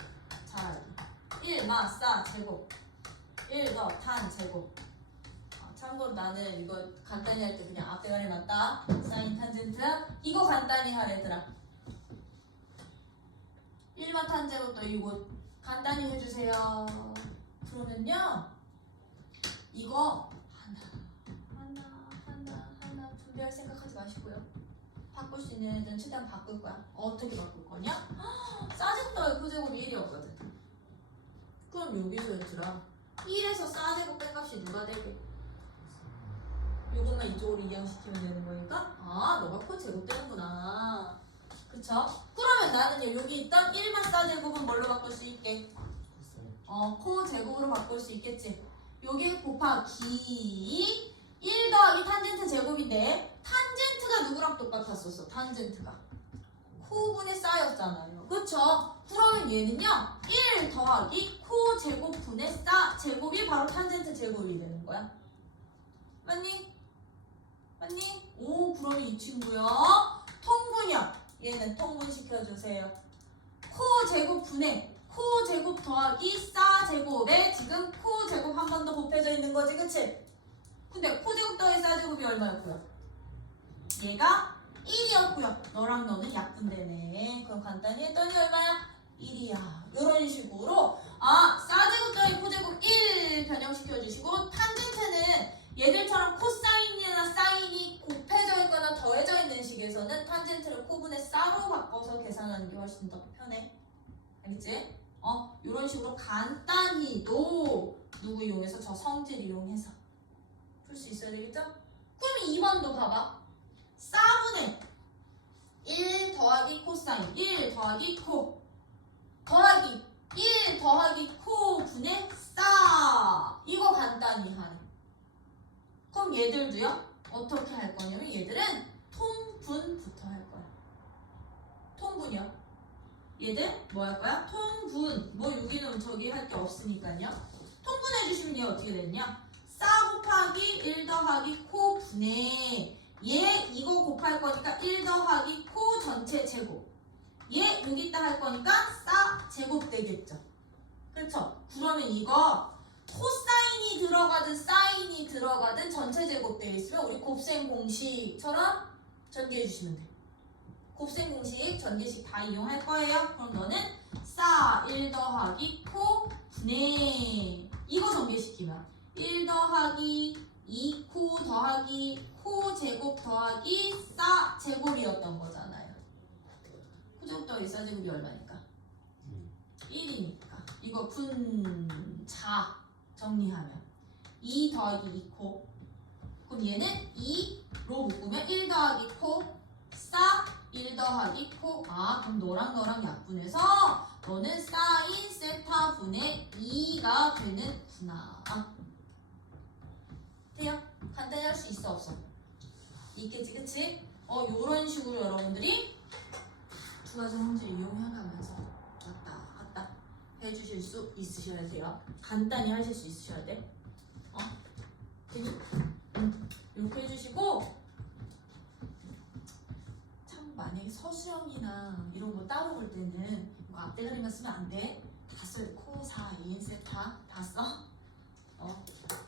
잘 알기. 1 마싸 제곱 1 더 탄 제곱. 참고로 나는 이거 간단히 할 때 그냥 앞대가리 맞다. 사인 탄젠트 이거 간단히 하래더라. 1마 탄 제곱도 이거 간단히 해주세요. 그러면요 이거 하나 분배할 생각하지 마시고요. 바꿀 수 있는 애들은 최대한 바꿀 거야. 어떻게 바꿀 거냐? 싸제곱 F제곱이 1이었거든. 그럼 여기서 얘들아 1에서 싸제곱 뺀 값이 누가 되게? 요것만 이쪽으로 이항시키면 되는 거니까 너가 코 제곱 되는구나. 그쵸? 그러면 나는 여기 있던 1만 싸제곱은 뭘로 바꿀 수 있게? 코 제곱으로 바꿀 수 있겠지. 요게 곱하기 1 더하기 탄젠트 제곱인데 탄젠트가 누구랑 똑같았었어? 탄젠트가 코분의 싸였잖아요. 그쵸? 그러면 얘는요 1 더하기 코 제곱분의 싸 제곱이 바로 탄젠트 제곱이 되는 거야. 맞니? 오 그러면 이 친구요 통분이야. 얘는 통분 시켜주세요. 코 제곱분의 코 제곱 더하기 싸 제곱에 지금 코 제곱 한 번 더 곱해져 있는 거지, 그치? 근데 코 제곱 더하기 싸 제곱이 얼마였고요? 얘가 1이었고요. 너랑 너는 약분되네. 그럼 간단히 했더니 얼마야? 1이야. 이런 식으로 사제곱 더하기 코제곱 1 변형시켜주시고 탄젠트는 얘들처럼 코사인이나 사인이 곱해져 있거나 더해져 있는 식에서는 탄젠트를 코분의 싸로 바꿔서 계산하는 게 훨씬 더 편해. 알겠지? 이런 식으로 간단히도 누구 이용해서 저 성질 이용해서 풀 수 있어야 되겠죠? 그럼 2번도 봐봐. 싸분의 1 더하기 코사인 1 더하기 코 더하기 1 더하기 코 분의 싸. 이거 간단히 하네. 그럼 얘들도요 어떻게 할 거냐면 얘들은 통분부터 할 거야. 통분이요. 얘들 뭐 할 거야? 통분. 뭐 여기는 저기 할 게 없으니까요. 통분해 주시면 얘 어떻게 되냐? 싸 곱하기 1 더하기 코 분의 얘 이거 곱할 거니까 1 더하기 코 전체 제곱. 얘 여기다 할 거니까 싸 제곱 되겠죠. 그렇죠? 그러면 이거 코사인이 들어가든 사인이 들어가든 전체 제곱 되어 있으면 우리 곱셈 공식처럼 전개해 주시면 돼. 곱셈 공식, 전개식 다 이용할 거예요. 그럼 너는 싸 1 더하기 코 분의 이거 전개시키면 1 더하기 2코 더하기 코 제곱 더하기 싸 제곱이었던 거잖아요. 코 제곱 더하기 싸 제곱이 얼마니까? 1이니까 이거 분자 정리하면 2 더하기 2코 그럼 얘는 2로 묶으면 1 더하기 코 싸 1 더하기 코 그럼 너랑 약분해서 너는 사인 세타 분의 2가 되는구나. 돼요? 간단히 할 수 있어 없어? 있겠지 그치? 요런 식으로 여러분들이 두 가지 성질 이용해가면서 왔다 갔다 해주실 수 있으셔야 돼요. 간단히 하실 수 있으셔야 돼. 되니? 이렇게 해주시고 참 만약에 서술형이나 이런 거 따로 볼 때는 이거 앞대가리만 쓰면 안 돼. 다 써요. 코사인 세타 다 써.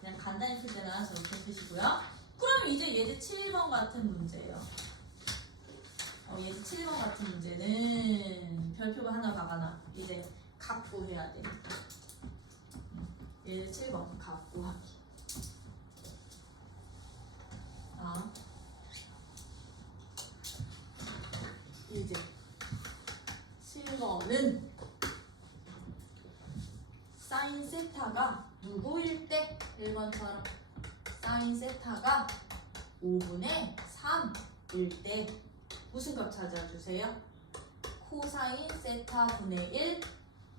그냥 간단히 풀 때는 저렇게 쓰시고요. 그럼 이제 예제 7번 같은 문제예요. 예제 7번 같은 문제는 별표가 하나 박아놔. 이제 각 구해야 돼. 예제 7번 각 구하기. 이제 7번은 사인 세타가 누구일 때 1번처럼 사인 세타가 5분의 3일 때 무슨 값 찾아주세요? 코사인 세타 분의 1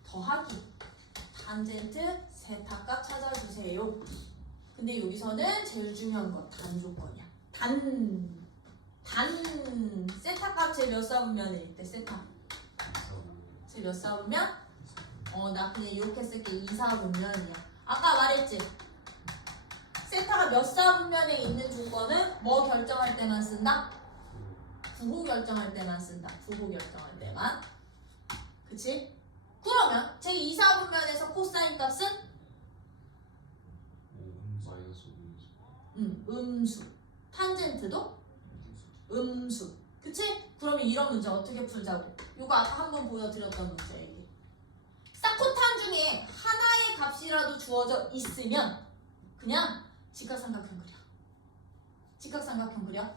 더하기 탄젠트 세타 값 찾아주세요. 근데 여기서는 제일 중요한 건 단조건이야. 단 세타 값 제 몇 사분면일 때 세타 제 몇 사분면? 나 그냥 이렇게 쓸게. 2, 4분면이야. 아까 말했지? 세타가 몇 사분면에 있는 조건은 뭐 결정할 때만 쓴다? 부호 결정할 때만 쓴다. 부호 결정할 때만. 그치? 그러면 제 2, 4분면에서 코사인 값은? 음수. 탄젠트도? 음수. 그치? 그러면 이런 문제 어떻게 풀자고? 이거 아까 한번 보여드렸던 문제예요. 쌍코탄 중에 하나의 값이라도 주어져 있으면 그냥 직각삼각형 그려. 직각삼각형 그려.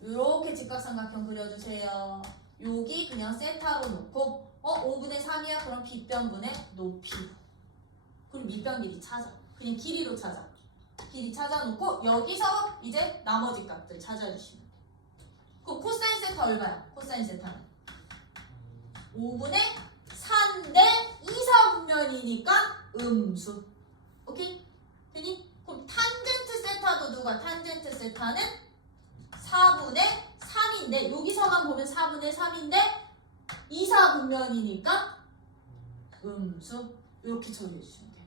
이렇게 직각삼각형 그려주세요. 여기 그냥 세타로 놓고 5분의 3이야. 그럼 빗변분의 높이로. 그럼 밑변 길이 찾아. 그냥 길이로 찾아. 길이 찾아놓고 여기서 이제 나머지 값들 찾아주시면 돼. 그 코사인 세타 얼마야? 코사인 세타는 5분의 3대 2사분면이니까 음수. 오케이? 되니? 그럼 탄젠트 세타도 누가? 탄젠트 세타는 4분의 3인데 여기서만 보면 4분의 3인데 2사분면이니까 음수. 이렇게 처리해주시면 돼요.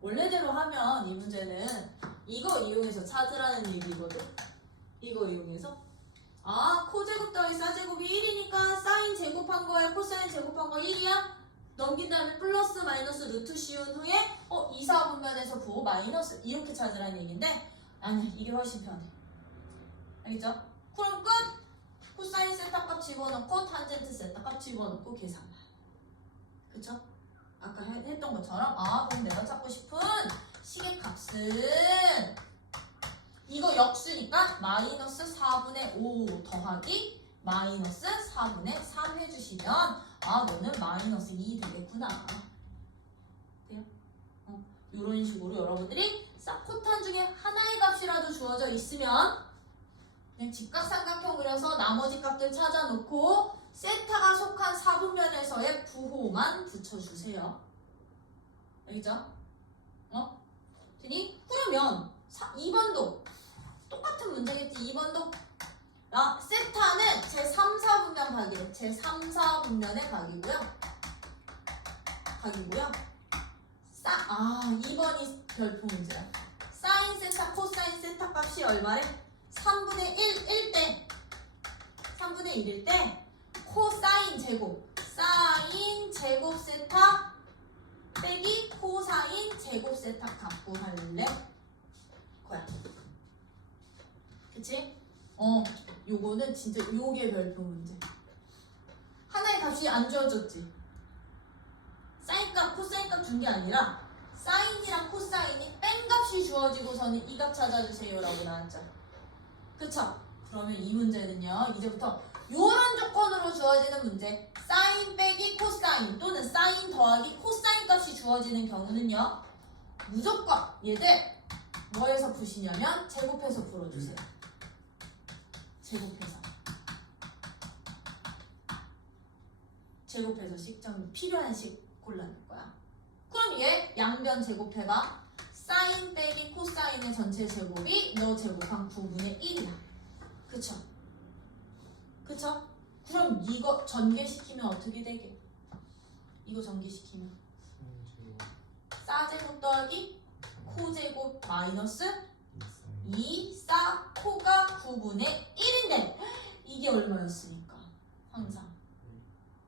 원래대로 하면 이 문제는 이거 이용해서 찾으라는 얘기거든. 이거 이용해서 코제곱 더하기 싸제곱이 1이니까 사인 제곱한 거에 코사인 제곱한 거 1이야? 넘긴 다음에 플러스 마이너스 루트 씌운 후에 2, 4분면에서 부호 마이너스 이렇게 찾으라는 얘기인데 아니야 이게 훨씬 편해. 알겠죠? 그럼 끝! 코사인 세타 값 집어넣고 탄젠트 세타 값 집어넣고 계산. 그쵸? 아까 했던 것처럼 그럼 내가 찾고 싶은 시계값은 이거 역수니까 마이너스 4분의 5 더하기 마이너스 4분의 3 해주시면 너는 마이너스 2 되겠구나. 돼요? 이런 식으로 여러분들이 싹코탄 중에 하나의 값이라도 주어져 있으면 그냥 직각삼각형 그려서 나머지 값들 찾아놓고 세타가 속한 4분면에서의 부호만 붙여주세요. 알겠죠? 되니? 그러면 2번도 똑같은 문제겠지. 2번도 세타는 제3, 4분면 각이래. 제3, 4분면의 각이고요. 2번이 별표 문제야. 사인 세타, 코사인 세타 값이 얼마래? 3분의 1일 때 코사인 제곱, 사인 제곱 세타 빼기 코사인 제곱 세타 값 구할래? 거야. 그치? 요거는 진짜 요게 별표 문제. 하나의 값이 안 주어졌지. 사인값, 코사인값 준 게 아니라 사인이랑 코사인이 뺀 값이 주어지고서는 이 값 찾아주세요 라고 나왔죠. 그쵸? 그러면 이 문제는요, 이제부터 요런 조건으로 주어지는 문제, 사인 빼기 코사인 또는 사인 더하기 코사인 값이 주어지는 경우는요, 무조건 얘들 뭐해서 푸시냐면 제곱해서 풀어주세요. 제곱해서 식점 필요한 식 골라낼 거야. 그럼 얘 양변 제곱해봐. 사인 빼기 코사인의 전체 제곱이 너 제곱한 9분의 1이야. 그쵸? 그럼 이거 전개시키면 어떻게 되게? 이거 전개시키면 싸제곱 더하기 코제곱 마이너스 2, 싸, 코가 9분의 1인데 이게 얼마였으니까? 항상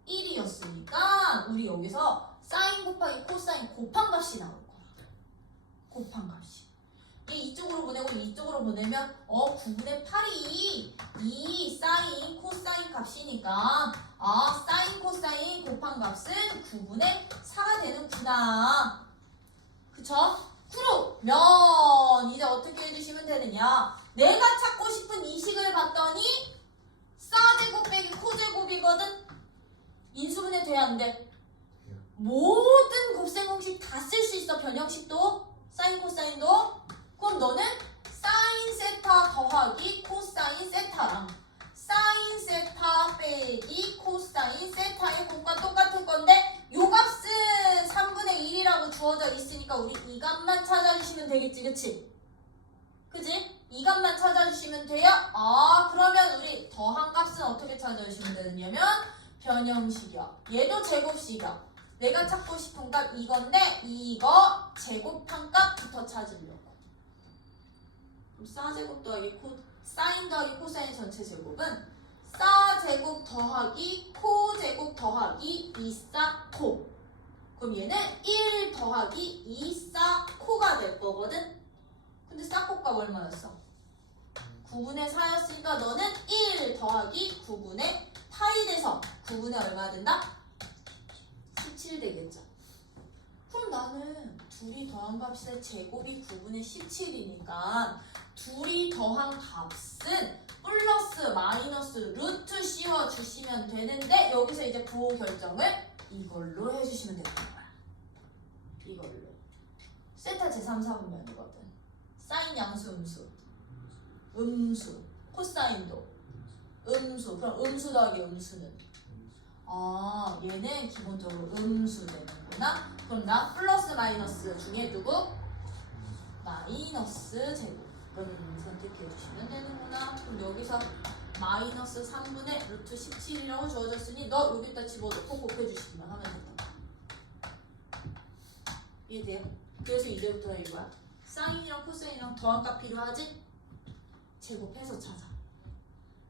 1이었으니까 우리 여기서 사인 곱하기 코사인 곱한 값이 나올 거야. 곱한 값이. 이쪽으로 보내고 이쪽으로 보내면 9분의 8이 이 사인 코사인 값이니까 사인 코사인 곱한 값은 9분의 4가 되는구나. 그쵸? 그러면 이제 어떻게 해주시면 되느냐, 내가 찾고 싶은 이 식을 봤더니 싸제곱 빼기 코제곱이거든. 인수분해 돼야 안 돼? 모든 곱셈 공식 다 쓸 수 있어. 변형식도 사인 코사인도. 그럼 너는 사인 세타 더하기 코사인 세타랑 사인 세타 빼기 코사인 세타의 곱과 똑같을 건데 요 값은 3분의 1이라고 주어져 있으니까 우리 이 값만 찾아주시면 되겠지. 그치? 이 값만 찾아주시면 돼요. 그러면 우리 더한 값은 어떻게 찾아주시면 되느냐면 변형식이야. 얘도 제곱식이야. 내가 찾고 싶은 값 이건데 이거 제곱한 값부터 찾으려고. 그럼 싸제곱 더하기 사인 더하기 코사인 전체 제곱은 싸제곱 더하기 코제곱 더하기 2싸 코. 그럼 얘는 1 더하기 2싸 코가 될 거거든. 근데 싸코가 얼마였어? 9분의 4였으니까 너는 1 더하기 9분의 8이 돼서 9분의 얼마 된다? 17 되겠죠. 그럼 나는 둘이 더한 값의 제곱이 9분의 17이니까 둘이 더한 값은 플러스 마이너스 루트 씌워주시면 되는데 여기서 이제 부호 결정을 이걸로 해주시면 되는 거야. 이걸로. 세타 제3, 4분면이거든. 사인 양수, 음수, 코사인도 음수. 그럼 음수 더하기 음수는 얘는 기본적으로 음수 되는구나. 그럼 나 플러스 마이너스 중에 누구? 마이너스 제곱은 선택해 주시면 되는구나. 그럼 여기서 마이너스 3분의 루트 17이라고 주어졌으니 너 여기다 집어넣고 곱해주시기만 하면 된다. 이해돼요? 그래서 이제부터 이거야. 사인이랑 코사인이랑 더한 값 필요하지? 제곱해서 찾아.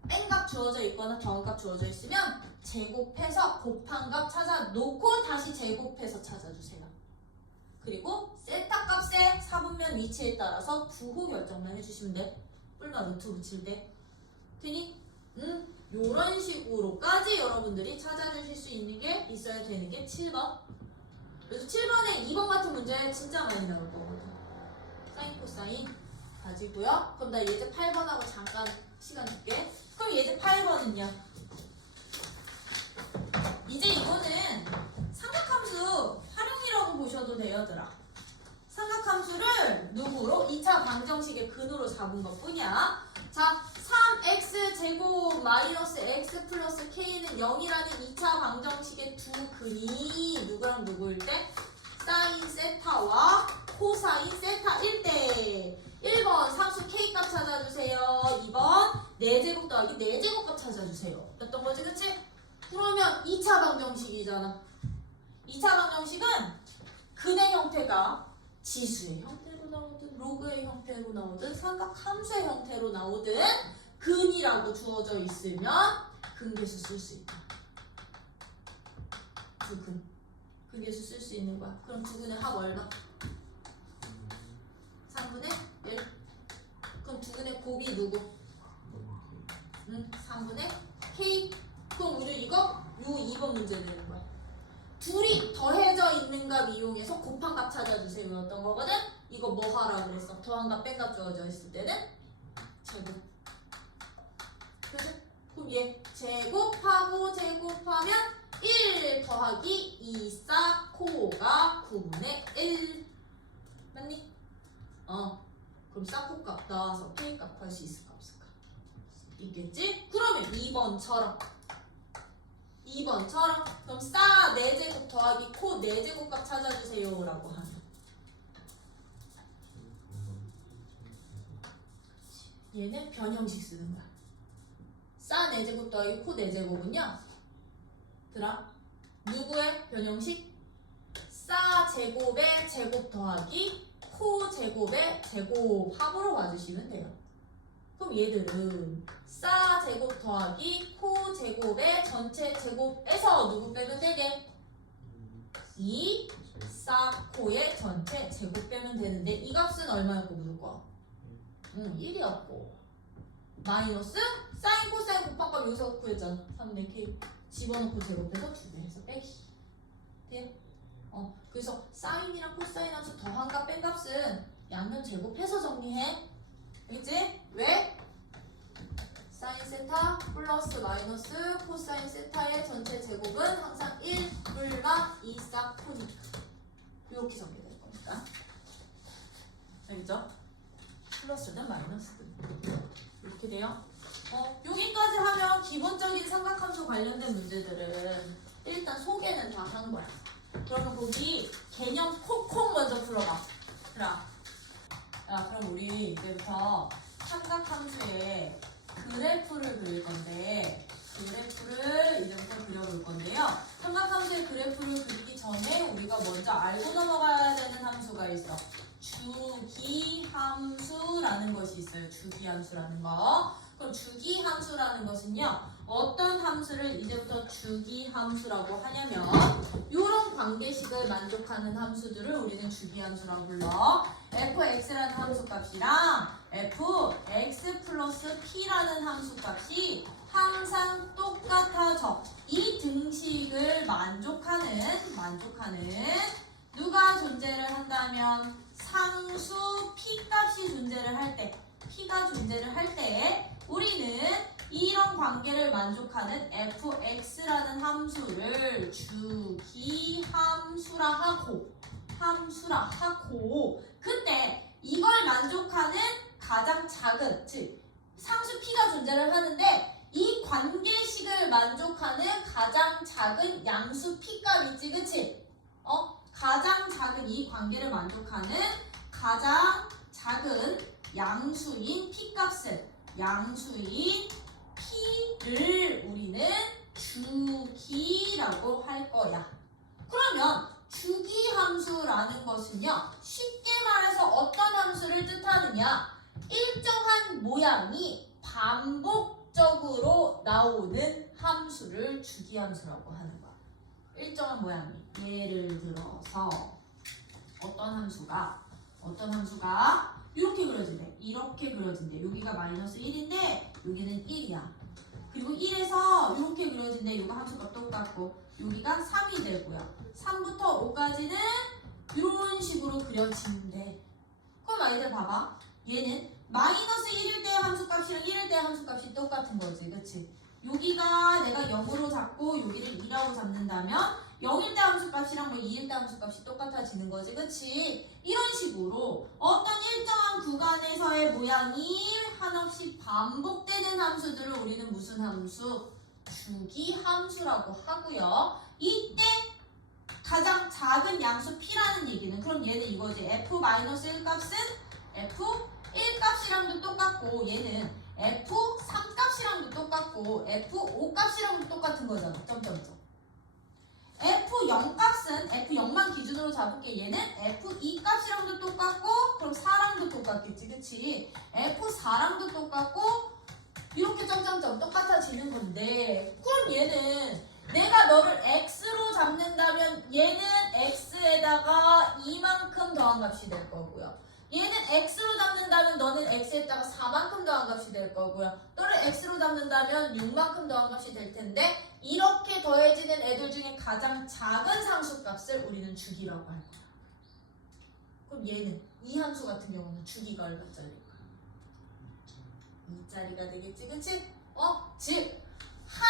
뺀 값 주어져 있거나 더한 값 주어져 있으면 제곱해서 곱한 값 찾아 놓고 다시 제곱해서 찾아주세요. 그리고 세타 값의 4분면 위치에 따라서 부호 결정만 해주시면 돼. 뿔과 루트 붙일 때. 되니? 요런 식으로까지 여러분들이 찾아주실 수 있는 게 있어야 되는 게 7번. 그래서 7번에 2번 같은 문제 진짜 많이 나올 거거든. 사인 코사인 가지고요. 그럼 나 예제 8번하고 잠깐 시간 줄게. 그럼 예제 8번은요. 이제 이거는 삼각함수 활용이라고 보셔도 돼요, 얘들아. 삼각함수를 누구로? 2차 방정식의 근으로 잡은 것 뿐이야. 자, 3x 제곱 마이너스 x 플러스 k는 0이라는 2차 방정식의 두 근이 누구랑 누구일 때? 사인 세타와 코사인 세타일 때. 1번 상수 k값 찾아주세요. 2번 4제곱 더하기 4제곱 값 찾아주세요. 어떤 거지, 그치? 그러면 2차 방정식이잖아. 2차 방정식은 근의 형태가 지수의 형태로 나오든 로그의 형태로 나오든 삼각함수의 형태로 나오든 근이라고 주어져 있으면 근계수 쓸 수 있다. 두 근. 근계수 쓸 수 있는 거야. 그럼 두 근의 합 얼마? 3분의 1. 그럼 두 근의 곱이 누구? 3분의 k. 그럼 우리 이거 요 2번 문제 내는 거야. 둘이 더해져 있는 값 이용해서 곱한 값 찾아주세요. 어떤 거거든? 이거 뭐 하라고 그랬어? 더한 값, 뺀 값 주어져 있을 때는 제곱. 그래? 그럼 얘 제곱하고 제곱하면 1 더하기 2, 4, 코가 9분의 1. 맞니? 그럼 사코값 나와서 K값 구할 수 있을까 없을까? 있겠지? 그러면 2번처럼 그럼 싸 4제곱 더하기 코 4제곱 값 찾아주세요 라고 하면 얘는 변형식 쓰는 거야. 싸 4제곱 더하기 코 4제곱은요 들아 누구의 변형식? 싸 제곱의 제곱 더하기 코 제곱의 제곱 합으로 봐주시면 돼요. 그럼 얘들은 싸 제곱 더하기 코 제곱의 전체 제곱에서 누구 빼면 되게? 2 싸 코의 전체 제곱 빼면 되는데 이 값은 얼마였고 무조건? 1이었고 마이너스 사인 코사인 곱한 값 여기서 구했잖아. 3분의 k 집어넣고 제곱해서 2배 해서 빼기 돼요? 그래서 사인이랑 코사인 함수 더한 값 뺀 값은 양변 제곱해서 정리해. 알겠지? 왜? 사인 세타 플러스 마이너스 코사인 세타의 전체 제곱은 항상 1 불마 2 싹 코니까 이렇게 정리될 겁니다. 알겠죠? 플러스든 마이너스든 이렇게 돼요. 여기까지 하면 기본적인 삼각함수 관련된 문제들은 일단 소개는 다 한 거야. 그러면 거기 개념 콕콕 먼저 풀어봐. 야, 그럼 우리 이제부터 삼각함수의 그래프를 그릴 건데 그래프를 이제부터 그려볼 건데요. 삼각함수의 그래프를 그리기 전에 우리가 먼저 알고 넘어가야 되는 함수가 있어. 주기함수라는 것이 있어요. 주기함수라는 거. 그럼 주기함수라는 것은요. 어떤 함수를 이제부터 주기함수라고 하냐면 이런 관계식을 만족하는 함수들을 우리는 주기함수라고 불러. fx라는 함수값이랑 fx 플러스 p라는 함수값이 항상 똑같아져. 이 등식을 만족하는 누가 존재를 한다면 상수 p값이 존재를 할 때, p가 존재를 할 때 우리는 이런 관계를 만족하는 fx라는 함수를 주기함수라 하고 그때 이걸 만족하는 가장 작은 즉 상수 p가 존재를 하는데 이 관계식을 만족하는 가장 작은 양수 p값 있지, 그치? 가장 작은 이 관계를 만족하는 가장 작은 양수인 p값을 양수인 p를 우리는 주기라고 할 거야. 그러면 주기함수라는 것은요, 쉽게 말해서 어떤 함수를 뜻하느냐? 일정한 모양이 반복적으로 나오는 함수를 주기함수라고 하는 거야. 일정한 모양이. 예를 들어서 어떤 함수가 이렇게 그려진대. 여기가 마이너스 1인데 여기는 1이야. 그리고 1에서 이렇게 그려진데 이거 함수가 똑같고 여기가 3이 되고요. 3부터 5까지는 이런 식으로 그려지는데 그럼 아이들 봐봐. 얘는 마이너스 1일 때 함수값이랑 1일 때 함수값이 똑같은 거지. 그치? 여기가 내가 0으로 잡고 여기를 2라고 잡는다면 0일 때 함수값이랑 뭐 2일 때 함수값이 똑같아지는 거지. 그치? 이런 식으로 어떤 일정한 구간에서의 모양이 한없이 반복되는 함수들을 우리는 무슨 함수? 주기 함수라고 하고요. 이때 가장 작은 양수 p라는 얘기는 그럼 얘는 이거지. f-1 값은 f1 값이랑도 똑같고 얘는 f3 값이랑도 똑같고 f5 값이랑도 똑같은 거잖아. 점점점. f0 값은 f0만 기준으로 잡을게. 얘는 f2 값이랑도 똑같고 그럼 4랑도 똑같겠지. 그치? f4랑도 똑같고 이렇게 점점점 똑같아지는 건데 그럼 얘는 내가 너를 x로 잡는다면 얘는 x에다가 이만큼 더한 값이 될 거고요. 얘는 x로 잡는다면 너는 x에다가 4만큼 더한 값이 될 거고요. 너를 x로 잡는다면 6만큼 더한 값이 될 텐데 이렇게 더해지는 애들 중에 가장 작은 상수값을 우리는 주기라고 할 거야. 그럼 얘는 이 함수 같은 경우는 주기가 얼마짜리일까? 2짜리가 되겠지. 그치? 즉 한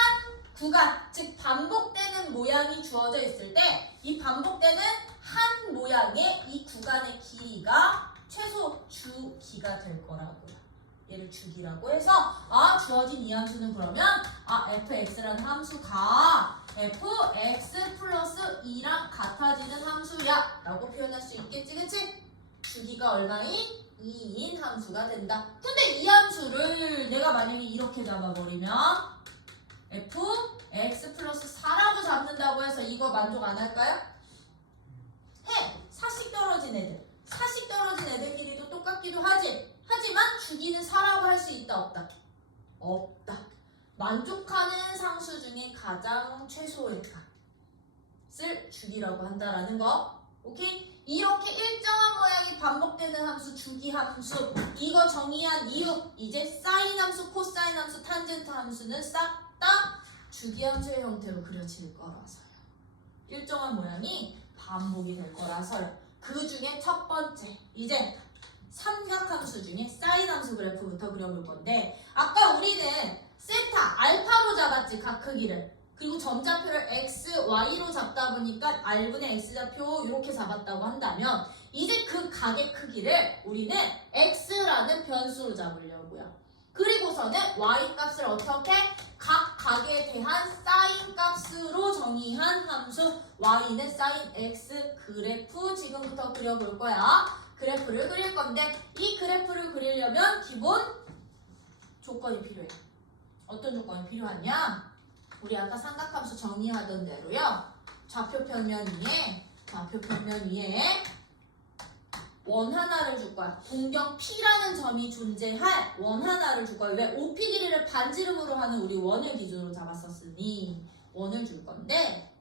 구간, 즉 반복되는 모양이 주어져 있을 때 이 반복되는 한 모양의 이 구간의 길이가 최소 주기가 될 거라고요. 얘를 주기라고 해서 주어진 이 함수는 그러면 fx라는 함수가 fx 플러스 2랑 같아지는 함수야 라고 표현할 수 있겠지. 그치? 주기가 얼마인? 2인 함수가 된다. 근데 이 함수를 내가 만약에 이렇게 잡아버리면 fx 플러스 4라고 잡는다고 해서 이거 만족 안 할까요? 해! 사식 떨어진 애들. 사식 떨어진 애들끼리도 똑같기도 하지. 하지만 주기는 4라고 할 수 있다 없다? 없다. 만족하는 상수 중에 가장 최소의 값을 주기라고 한다라는 거. 오케이? 이렇게 일정한 모양이 반복되는 함수 주기 함수 이거 정의한 이유 이제 사인 함수, 코사인 함수, 탄젠트 함수는 싹 다 주기 함수의 형태로 그려질 거라서요. 일정한 모양이 반복이 될 거라서요. 그 중에 첫 번째 이제 삼각함수 중에 사인 함수 그래프부터 그려볼 건데 아까 우리는 세타, 알파로 잡았지 각 크기를. 그리고 점좌표를 x, y로 잡다 보니까 r분의 x좌표 이렇게 잡았다고 한다면 이제 그 각의 크기를 우리는 x라는 변수로 잡으려고요. 그리고서는 y 값을 어떻게? 각 각에 대한 사인 값으로 정의한 함수 y는 사인 x 그래프 지금부터 그려볼 거야. 그래프를 그릴 건데 이 그래프를 그리려면 기본 조건이 필요해. 어떤 조건이 필요하냐? 우리 아까 삼각함수 정의하던 대로요. 좌표 평면 위에 원 하나를 줄 거야. 동경 P라는 점이 존재할 원 하나를 줄 거야. 왜? OP 길이를 반지름으로 하는 우리 원을 기준으로 잡았었으니 원을 줄 건데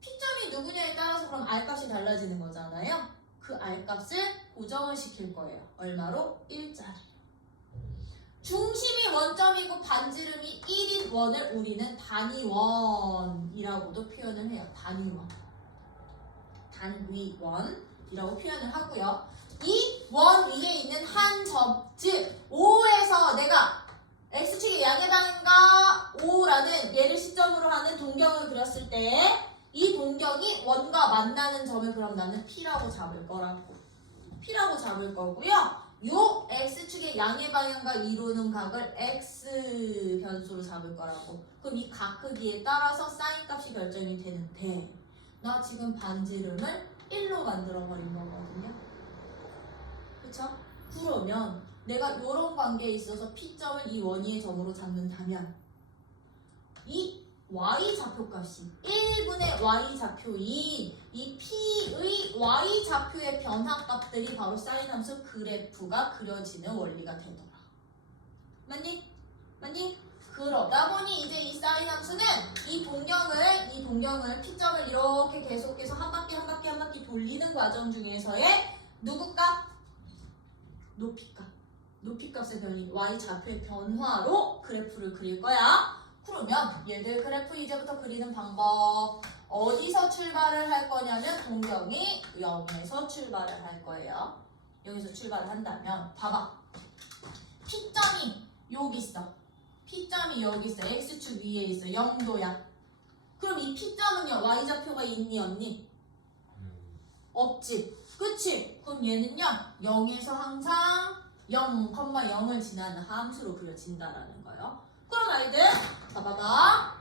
P점이 누구냐에 따라서 그럼 R값이 달라지는 거잖아요. 그 R값을 고정을 시킬 거예요. 얼마로? 1짜리. 중심이 원점이고 반지름이 1인 원을 우리는 단위원이라고도 표현을 해요. 단위원이라고 표현을 하고요. 이 원 위에 있는 한 점, 즉 O에서 내가 X축의 양의 방향과 O라는 얘를 시점으로 하는 동경을 그렸을 때 이 동경이 원과 만나는 점을 그럼 나는 P라고 잡을 거고요. 요 X축의 양의 방향과 이루는 각을 X 변수로 잡을 거라고. 그럼 이 각 크기에 따라서 사인 값이 결정이 되는데 나 지금 반지름을 1로 만들어 버린 거거든요. 그쵸? 그러면 내가 이런 관계에 있어서 P점을 이 원위의 점으로 잡는다면 이 y좌표값이 1분의 y좌표인 이 P의 y좌표의 변화값들이 바로 사인함수 그래프가 그려지는 원리가 되더라. 맞니? 그러다 보니 이제 이 사인함수는 이 동경을 P점을 이렇게 계속해서 한 바퀴 돌리는 과정 중에서의 누구값? 높이값. 높이값의 변이, y좌표의 변화로 그래프를 그릴 거야. 그러면 얘들 그래프 이제부터 그리는 방법. 어디서 출발을 할 거냐면 동경이 0에서 출발을 할 거예요. 여기서 출발을 한다면 봐봐. P점이 여기 있어. P점이 여기 있어. X축 위에 있어. 0도야. 그럼 이 P점은요. Y좌표가 있니 없니? 없지. 그치? 그럼 얘는요. 0에서 항상 0,0을 지나는 함수로 그려진다라는 거예요. 그럼 아이들 봐봐봐.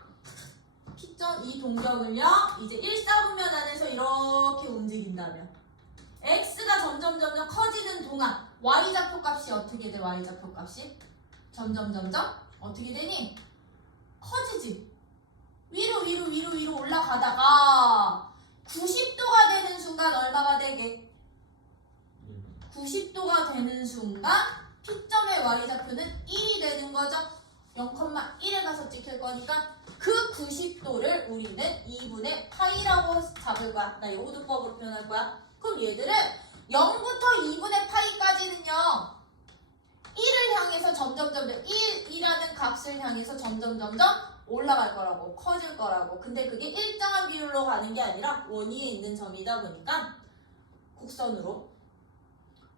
P점 이 동경을요. 이제 1사분면 안에서 이렇게 움직인다면 X가 점점 커지는 동안 Y좌표 값이 어떻게 돼? Y좌표 값이 점점 어떻게 되니? 커지지. 위로 올라가다가 90도가 되는 순간 얼마가 되게? 90도가 되는 순간 P점의 Y좌표는 1이 되는 거죠. 0,1에 가서 찍힐 거니까 그 90도를 우리는 2분의 파이라고 잡을 거야. 나 이거 호두법으로 표현할 거야. 그럼 얘들은 0부터 2분의 파이까지는요. 1을 향해서 점점 1이라는 값을 향해서 점점 올라갈 거라고, 커질 거라고. 근데 그게 일정한 비율로 가는 게 아니라 원위에 있는 점이다 보니까 곡선으로.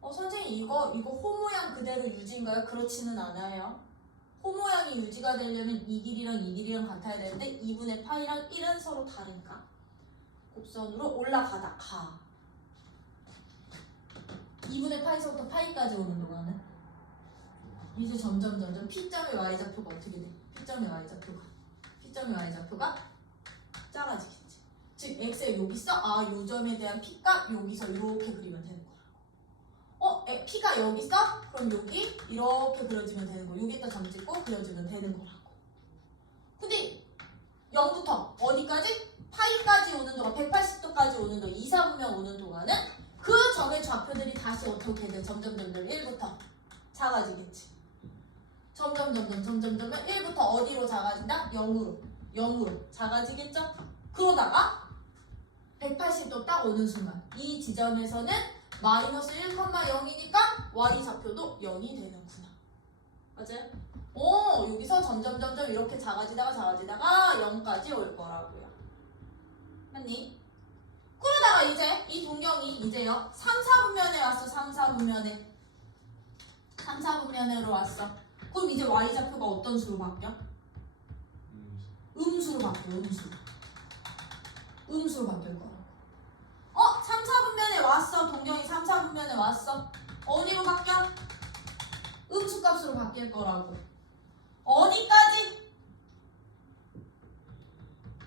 선생님 이거 호 모양 그대로 유지인가요? 그렇지는 않아요. 호 모양이 유지가 되려면 이 길이랑 같아야 되는데 2분의 파이랑 1은 서로 다르니까 곡선으로 올라가다 가. 2분의 파이서부터 파이까지 오는 동안은 이제 점점 P점의 Y좌표가 어떻게 돼? P점의 Y좌표가 작아지겠지. 즉 X가 여기 있어? 요 점에 대한 P값 여기서 이렇게 그리면 되는 거라고. P가 여기 있어? 그럼 여기 이렇게 그려지면 되는 거. 여기다 점 찍고 그려주면 되는 거라고. 근데 0부터 어디까지? 파이까지 오는 동안 180도까지 오는 동안 2, 4분면 오는 동안은 그 점의 좌표들이 다시 어떻게 돼? 점점 1부터 작아지겠지. 점점 1부터 어디로 작아진다? 0으로 작아지겠죠? 그러다가 180도 딱 오는 순간 이 지점에서는 마이너스 1,0이니까 Y좌표도 0이 되는구나. 맞아요? 여기서 점점 이렇게 작아지다가 0까지 올 거라고요. 맞니? 그러다가 이제 이 동경이 이제요 3, 4분면에 왔어. 3, 4분면으로 왔어. 그럼 이제 Y좌표가 어떤 수로 바뀌어? 음수로 바뀌어. 음수로 바뀔 거야. 3, 4분면에 왔어. 동경이 3, 4분면에 왔어. 어디로 바뀌어? 음수값으로 바뀔 거라고. 어디까지?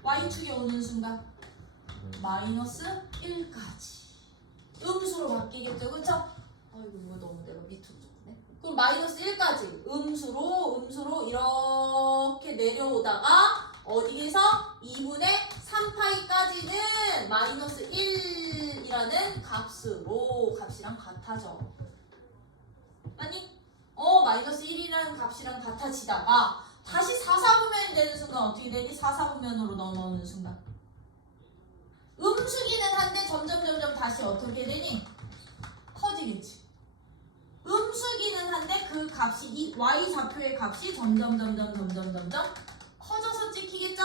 Y축에 오는 순간 마이너스 1까지 음수로 바뀌겠죠. 그쵸? 아이고 이거 너무 내가 밑으로 줬네. 그럼 마이너스 1까지 음수로 이렇게 내려오다가 어디에서 2분의 3파이까지는 마이너스 1이라는 값이랑 같아져. 아니? 마이너스 1이라는 값이랑 같아지다가 다시 4, 4분면이 되는 순간 어떻게 되니? 4, 4분면으로 넘어오는 순간 음수기는 한데 점점 다시 어떻게 되니? 커지겠지. 음수기는 한데 그 값이 이 Y좌표의 값이 점점 커져서 찍히겠죠?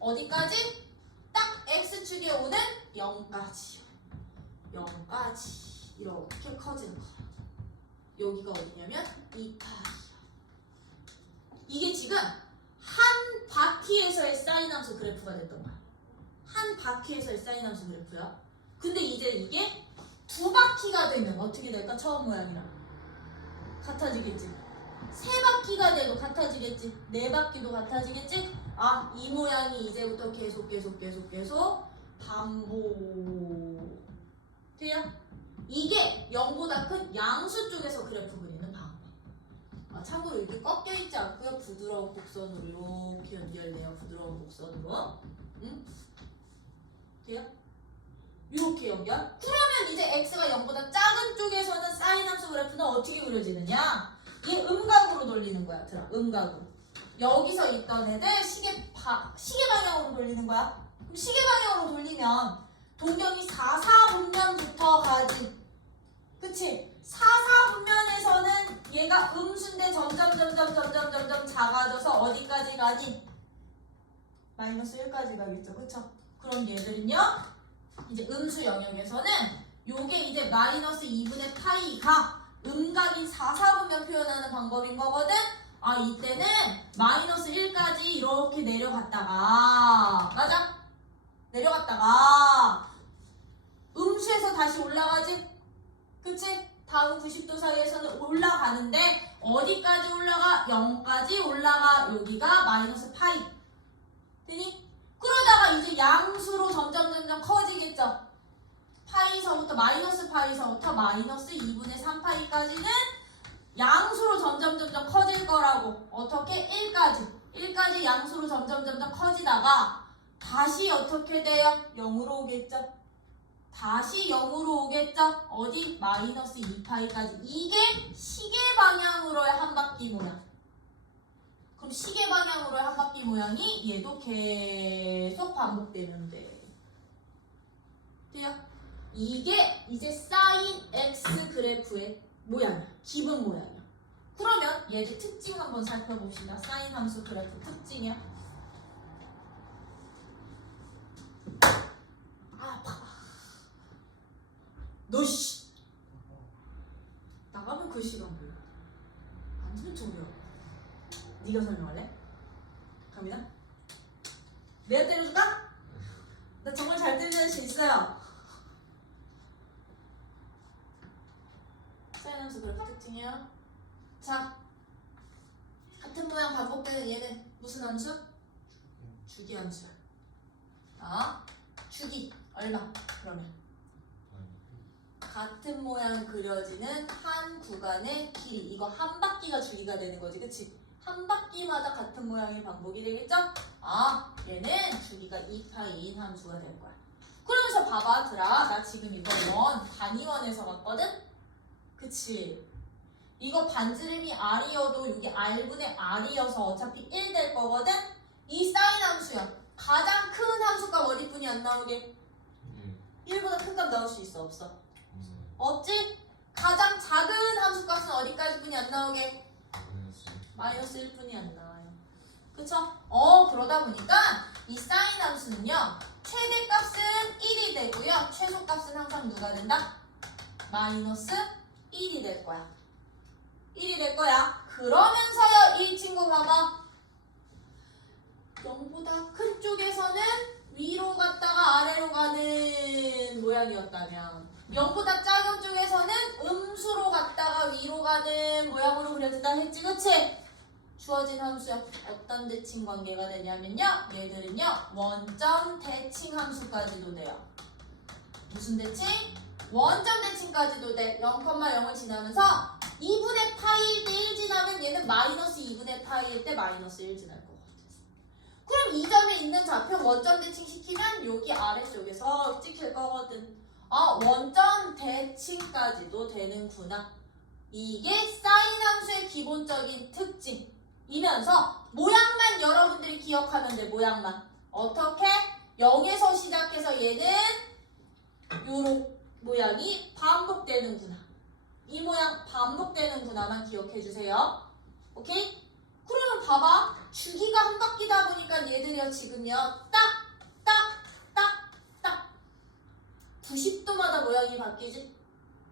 어디까지? 딱 X축에 오는 0까지요. 0까지 이렇게 커지는 거예요. 여기가 어디냐면 2파이요. 이게 지금 한 바퀴에서의 사인함수 그래프가 됐던 거야. 한 바퀴에서의 사인함수 그래프야. 근데 이제 이게 두 바퀴가 되면 어떻게 될까? 처음 모양이랑 같아지겠지. 세 바퀴가 돼도 같아지겠지. 네 바퀴도 같아지겠지. 이 모양이 이제부터 계속 반복 돼요. 이게 0보다 큰 양수 쪽에서 그래프 그리는 방법. 참고로 이렇게 꺾여 있지 않고요. 부드러운 곡선으로 이렇게 연결돼요. 부드러운 곡선으로. 돼요? 이렇게 연결. 그러면 이제 x가 0보다 작은 쪽에서는 사인함수 그래프는 어떻게 그려지느냐? 얘 음각으로 돌리는 거야. 음각으로. 여기서 있던 애들 시계 방향으로 돌리는 거야. 그럼 시계 방향으로 돌리면 동경이 4, 4분면부터 가지. 그치? 사사분면에서는 얘가 음수인데 점점 작아져서 어디까지 가니? 마이너스 1까지 가겠죠. 그쵸? 그럼 얘들은요 이제 음수 영역에서는 요게 이제 마이너스 2분의 파이가 음각인 사사분면 표현하는 방법인 거거든? 아 이때는 마이너스 1까지 이렇게 내려갔다가 맞아? 내려갔다가 음수에서 다시 올라가지? 그치? 다음 90도 사이에서는 올라가는데 어디까지 올라가? 0까지 올라가. 여기가 마이너스 파이 되니? 그러다가 이제 양수로 점점 커지겠죠? 파이서부터 마이너스 파이서부터 마이너스 2분의 3파이까지는 양수로 점점 커질 거라고. 어떻게? 1까지 양수로 점점 커지다가 다시 어떻게 돼요? 0으로 오겠죠? 다시 0으로 오겠죠? 어디? 마이너스 2파이까지. 이게 시계 방향으로의 한 바퀴 모양. 그럼 시계 방향으로의 한 바퀴 모양이 얘도 계속 반복되면 돼. 돼요? 이게 이제 사인 x 그래프의 모양이야. 기본 모양이야. 그러면 얘의 특징 한번 살펴봅시다. 사인 함수 그래프 특징이야. 아파. 너 씨. 나가면 그 시간 뭐야? 완전 저기야. 네가 설명할래? 갑니다. 내가 때려줄까? 나 정말 잘 때려줄 수 있어요. 사인 함수 그래프 특징이야. 자, 같은 모양 반복되는 얘는 무슨 함수? 주기 함수야. 주기 얼마? 그러면 같은 모양 그려지는 한 구간의 길이. 이거 한 바퀴가 주기가 되는 거지, 그치? 한 바퀴마다 같은 모양이 반복이 되겠죠? 얘는 주기가 2파이인 함수가 될 거야. 그러면서 봐봐, 들아. 나 지금 이거 단위원에서 봤거든? 그치? 이거 반지름이 r이어도 여기 r분의 r이어서 어차피 1 될 거거든? 이 사인 함수야. 가장 큰 함수값 어디뿐이 안 나오게? 1보다 큰 값 나올 수 있어, 없어? 없지? 가장 작은 함수값은 어디까지뿐이 안 나오게? 마이너스 1뿐이 안 나와요. 그쵸? 그러다 보니까 이 사인 함수는요 최대값은 1이 되고요 최소값은 항상 누가 된다? 마이너스 1이 될 거야. 1이 될 거야. 그러면서요 이 친구 봐봐. 0보다 큰 쪽에서는 위로 갔다가 아래로 가는 모양이었다면 0보다 작은 쪽에서는 음수로 갔다가 위로 가는 모양으로 그려진다 했지, 그치? 주어진 함수야. 어떤 대칭 관계가 되냐면요 얘들은요 원점 대칭 함수까지도 돼요. 무슨 대칭? 원점 대칭까지도 돼. 0,0을 지나면서 2분의 파이일 때 1 지나면 얘는 마이너스 2분의 파이일 때 마이너스 1 지날 거거든. 그럼 이 점에 있는 좌표 원점 대칭 시키면 여기 아래쪽에서 찍힐 거거든. 원점 대칭까지도 되는구나. 이게 사인 함수의 기본적인 특징이면서 모양만 여러분들이 기억하면 돼. 모양만. 어떻게? 0에서 시작해서 얘는 요런 모양이 반복되는구나. 이 모양 반복되는구나만 기억해주세요. 오케이? 그러면 봐봐. 주기가 한 바퀴다 보니까 얘들이요 지금요 딱 90도마다 모양이 바뀌지?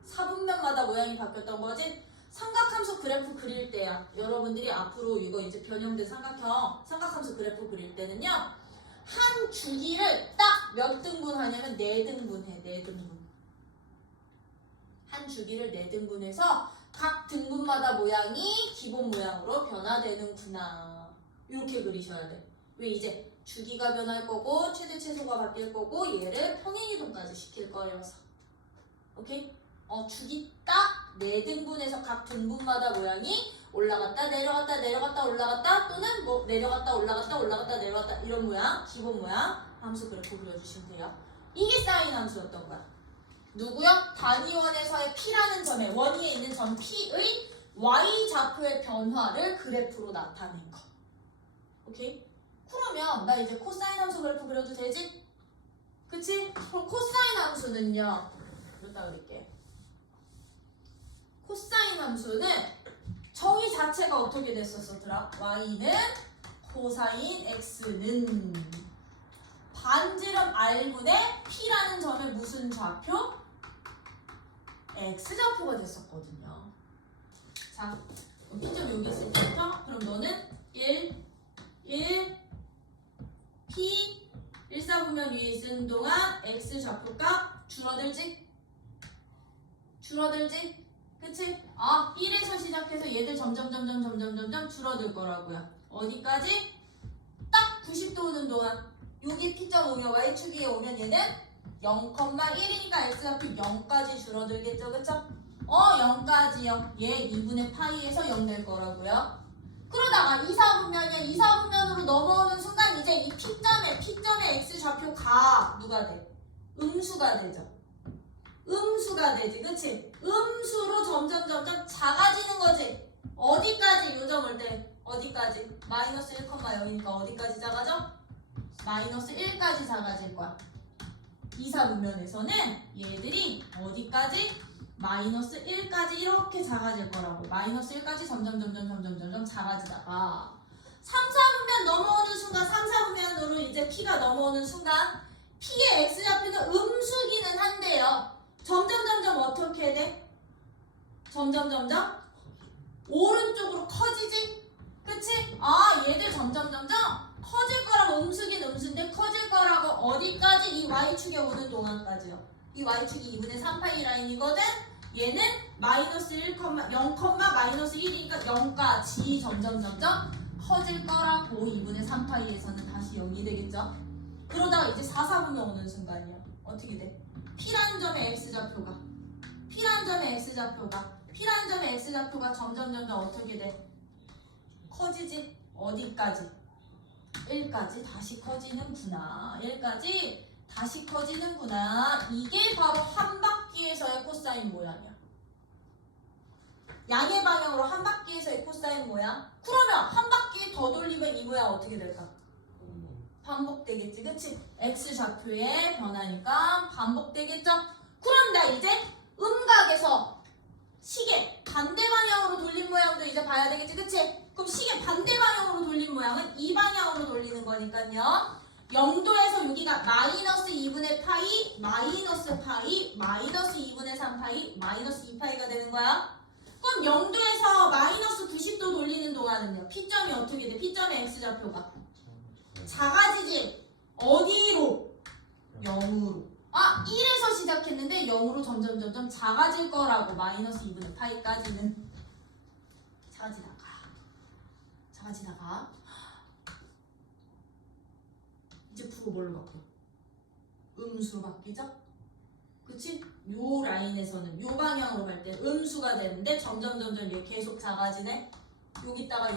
4분면마다 모양이 바뀌었던 거지? 삼각함수 그래프 그릴 때야. 여러분들이 앞으로 이거 이제 변형된 삼각함수 그래프 그릴 때는요 한 주기를 딱 몇 등분 하냐면 4등분 해. 4등분. 한 주기를 4등분해서 각 등분마다 모양이 기본 모양으로 변화되는구나. 이렇게 그리셔야 돼. 왜? 이제 주기가 변할 거고 최대 최소가 바뀔 거고 얘를 평행이동까지 시킬 거여서. 오케이? 주기 딱 4등분해서 각 등분마다 모양이 올라갔다 내려갔다 내려갔다 올라갔다 또는 뭐 내려갔다 올라갔다 올라갔다 내려갔다 이런 모양 기본 모양 함수 그래프 그려주시면 돼요. 이게 사인 함수였던 거야. 누구요? 단위원에서의 P라는 점에 원위에 있는 점 P의 Y좌표의 변화를 그래프로 나타낸 거. 오케이? 그러면 나 이제 코사인 함수 그래프 그려도 되지? 그치? 그럼 코사인 함수는요 이렇다 그릴게. 코사인 함수는 정의 자체가 어떻게 됐었더라? y는 코사인 x는 반지름 r분의 p라는 점의 무슨 좌표? x좌표가 됐었거든요. 자, 그럼 p점 여기 있을 때부터 그럼 너는 1, p 1사분면 위에 있는 동안 x좌표값 줄어들지? 줄어들지? 그치? 1에서 시작해서 얘들 점점 줄어들 거라고요. 어디까지? 딱 90도 오는 동안 여기 p점 오면 y축에 오면 얘는 0,1이니까 x좌표 0까지 줄어들겠죠, 그쵸? 0까지요. 얘 2분의 파이에서 0 될 거라고요. 그러다가 2사분면이야. 2사분면으로 넘어오는 순간 이제 이 p점의 x좌표가 누가 돼? 음수가 되죠. 음수가 되지, 그치? 음수로 점점 작아지는 거지. 어디까지? 요점 올 때 어디까지? 마이너스 1,0이니까 어디까지 작아져? 마이너스 1까지 작아질 거야. 2사분면에서는 얘들이 어디까지? 마이너스 1까지 이렇게 작아질 거라고. 마이너스 1까지 점점 작아지다가 3사분면 넘어오는 순간 3사분면으로 이제 p가 넘어오는 순간 p의 x좌표는 음수기는 한데요. 점점 어떻게 돼? 점점 오른쪽으로 커지지? 그치? 얘들 점점 커질 거라고. 음수긴 음수인데 커질 거라고. 어디까지? 이 y축에 오는 동안까지요. 이 y축이 2분의 3파이 라인이거든. 얘는 마이너스 1, 0, 마이너스 1이니까 0까지 점점 커질 거라고. 2분의 3파이에서는 다시 0이 되겠죠. 그러다가 이제 4사분면 오는 순간이야. 어떻게 돼? P라는 점의 x좌표가 점점 어떻게 돼? 커지지? 어디까지? 1까지 다시 커지는구나. 1까지 다시 커지는구나. 이게 바로 한 바퀴에서의 코사인 모양이야. 양의 방향으로 한 바퀴에서의 코사인 모양. 그러면 한 바퀴 더 돌리면 이 모양 어떻게 될까? 반복되겠지, 그치? x좌표의 변화니까 반복되겠죠? 그럼 나 이제 음각에서 시계 반대 방향으로 돌린 모양도 이제 봐야 되겠지, 그치? 그럼 시계 반대 방향으로 돌린 모양은 이 방향으로 돌리는 거니까요. 0도에서 여기가 마이너스 2분의 파이, 마이너스 파이, 마이너스 2분의 3파이, 마이너스 2파이가 되는 거야. 그럼 0도에서 마이너스 90도 돌리는 동안은요. P점이 어떻게 돼? P점의 x좌표가 작아지지? 어디로? 0으로. 1에서 시작했는데 0으로 점점 작아질 거라고. 마이너스 2분의 파이까지는 작아지다가 이제 프로 뭘로 바뀌어? 음수로 바뀌죠? 그치? 요 라인에서는 요 방향으로 갈 때 음수가 되는데 점점 얘 계속 작아지네. 여기다가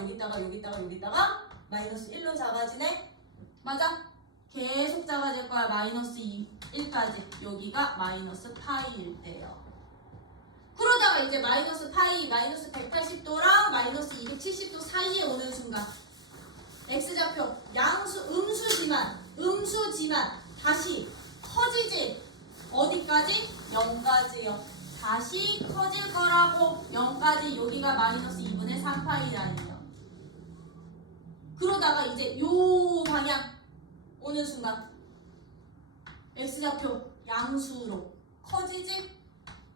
마이너스 1로 작아지네. 맞아? 계속 작아질 거야. 마이너스 1까지. 여기가 마이너스 파이일 때요. 그러다가 이제 마이너스 파이, 마이너스 180도랑 마이너스 270도 사이에 오는 순간 x좌표 음수지만 다시 커지지. 어디까지? 0까지요. 다시 커질 거라고. 0까지. 여기가 마이너스 2분의 3파이 라인이요. 그러다가 이제 요 방향 오는 순간 x좌표 양수로 커지지?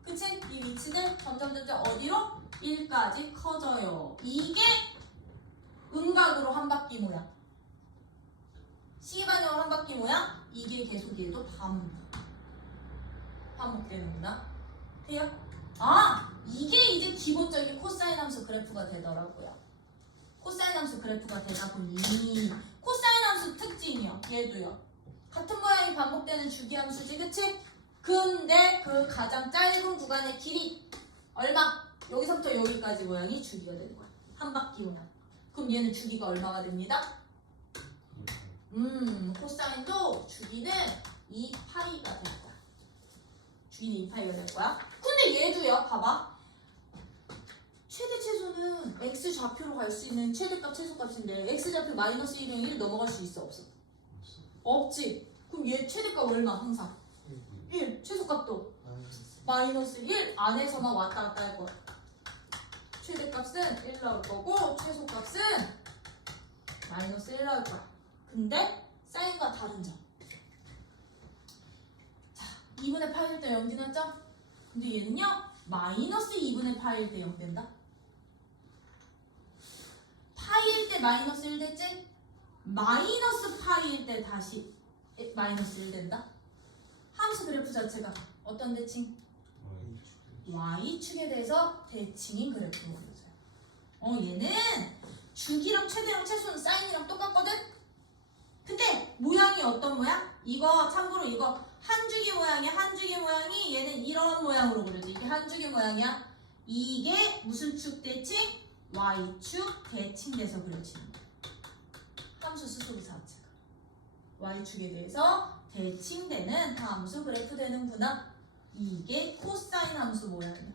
그치? 이 위치는 점점 어디로? 1까지 커져요. 이게 음각으로 한 바퀴 모양. 시계방향으로 한 바퀴 모양. 이게 계속 얘도 반복되는구나. 돼요? 이게 이제 기본적인 코사인 함수 그래프가 되더라고요. 코사인 함수 그래프가 되다 보니 코사인 함수 특징이요. 얘도요. 같은 모양이 반복되는 주기함수지, 그치? 근데 그 가장 짧은 구간의 길이 얼마? 여기서부터 여기까지 모양이 주기가 되는 거야. 한 바퀴 모양. 그럼 얘는 주기가 얼마가 됩니다? 코사인도 주기는 2파이가 될 거야. 주기는 2파이가 될 거야. 근데 얘도요, 봐봐. 최대 최소는 x 좌표로 갈 수 있는 최대값 최소값인데 x 좌표 마이너스 1이면 1 넘어갈 수 있어, 없어? 없지. 그럼 얘 최대값 얼마 항상? 1. 최소값도 마이너스 1 안에서만 왔다 갔다 할 거야. 최대값은 1 나올 거고 최소값은 마이너스 1 나올 거야. 근데 사인과 다른 점. 자, 2분의 파일 때 0 지났죠? 근데 얘는요 마이너스 2분의 파일 때 0 된다. 파일 때 마이너스 1 됐지? 마이너스 파일 때 다시 마이너스 1 된다. 함수 그래프 자체가 어떤 대칭? y축에 대해서 대칭인 그래프로 그려져요. 얘는 주기랑 최대랑 최소는 사인이랑 똑같거든? 근데 모양이 어떤 모양? 이거 참고로 이거 한 주기 모양이야. 한 주기 모양이 얘는 이런 모양으로 그려져. 이게 한 주기 모양이야. 이게 무슨 축 대칭? y축 대칭돼서 그려지는 거야. 함수 수소비 자체가 y축에 대해서 대칭되는 함수 그래프 되는구나. 이게 코사인 함수 모양이야.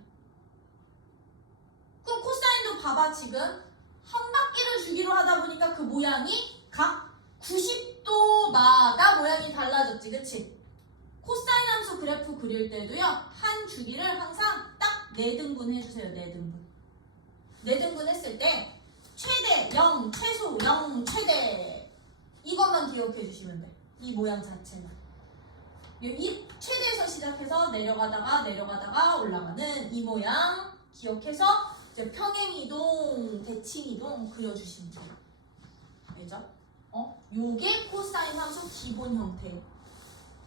그럼 코사인도 봐봐. 지금 한 바퀴를 주기로 하다 보니까 그 모양이 각 90도마다 모양이 달라졌지. 그치? 코사인 함수 그래프 그릴 때도요 한 주기를 항상 딱 4등분 해주세요. 4등분. 4등분 했을 때 최대 0, 최소 0, 최대 이것만 기억해 주시면 돼. 이 모양 자체만. 이 최대에서 시작해서 내려가다가 올라가는 이 모양 기억해서 이제 평행이동, 대칭이동 그려주시면 돼요. 알죠? 요게 코사인 함수 기본 형태.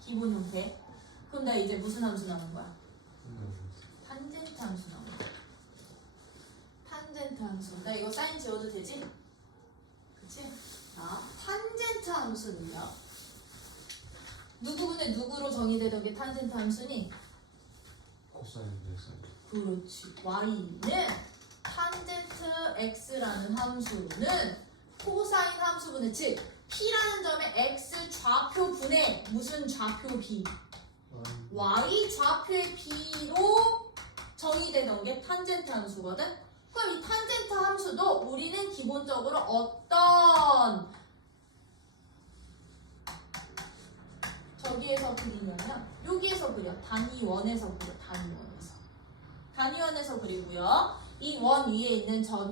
기본 형태. 근데 이제 무슨 함수 나오는 거야? 탄젠트 함수 나오는 거야. 탄젠트 함수. 나 이거 사인 지워도 되지? 그치? 자, 탄젠트 함수는요. 누구분의 누구로 정의되던 게 탄젠트 함수니? 코사인 됐어요. 그렇지. y는 탄젠트 x라는 함수는 코사인 함수분의 즉 p라는 점의 x 좌표분의 무슨 좌표 b? y 좌표의 b로 정의되던 게 탄젠트 함수거든? 그럼 이 탄젠트 함수도 우리는 기본적으로 어떤 저기에서 그리냐면 여기에서 그려. 단위원에서 그려. 단위원에서 그리고요. 이 원 위에 있는 점을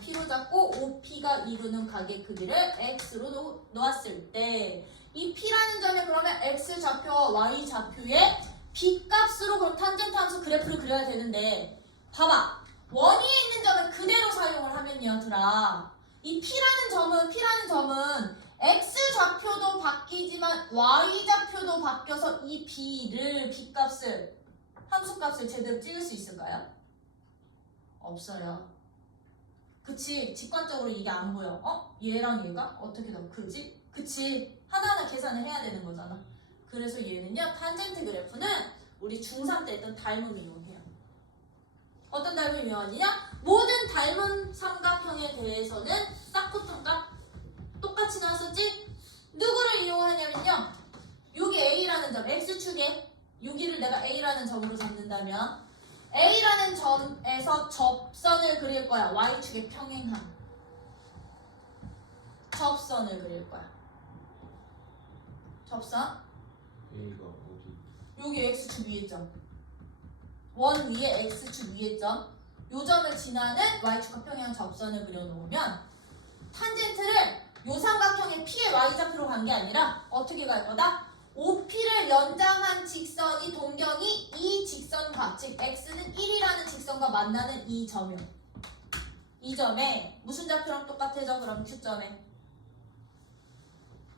P로 잡고 OP가 이루는 각의 크기를 X로 놓았을 때 이 P라는 점에 그러면 X 좌표와 Y 좌표의 B 값으로 그럼 탄젠트 함수 그래프를 그려야 되는데 봐봐. 원 위에 있는 점을 그대로 사용을 하면요. 얘들아. 이 P라는 점은 X 좌표도 바뀌지만 Y 좌표도 바뀌어서 이 B를 B값을 함수값을 제대로 찍을 수 있을까요? 없어요. 그치? 직관적으로 이게 안 보여. 얘랑 얘가 어떻게 더 크지? 그치? 하나하나 계산을 해야 되는 거잖아. 그래서 얘는요 탄젠트 그래프는 우리 중3 때 했던 닮음 이용해요. 어떤 닮음 이용하느냐? 모든 닮은 삼각형에 대해서는 쌍코통값 똑같이 나왔었지? 누구를 이용하냐면요. 여기 A라는 점, X축에 여기를 내가 A라는 점으로 잡는다면 A라는 점에서 접선을 그릴 거야. Y축의 평행함. 접선을 그릴 거야. 접선. A가 어디? 여기 X축 위에 점. 원 위에 X축 위에 점. 요 점을 지나는 Y축과 평행 접선을 그려놓으면 탄젠트를 요 삼각형의 P의 Y좌표로 간 게 아니라 어떻게 갈 거다? OP를 연장한 직선이 동경이 이 직선과 즉 X는 1이라는 직선과 만나는 이 점이요. 이 점에 무슨 좌표랑 똑같아져? 그럼 Q점에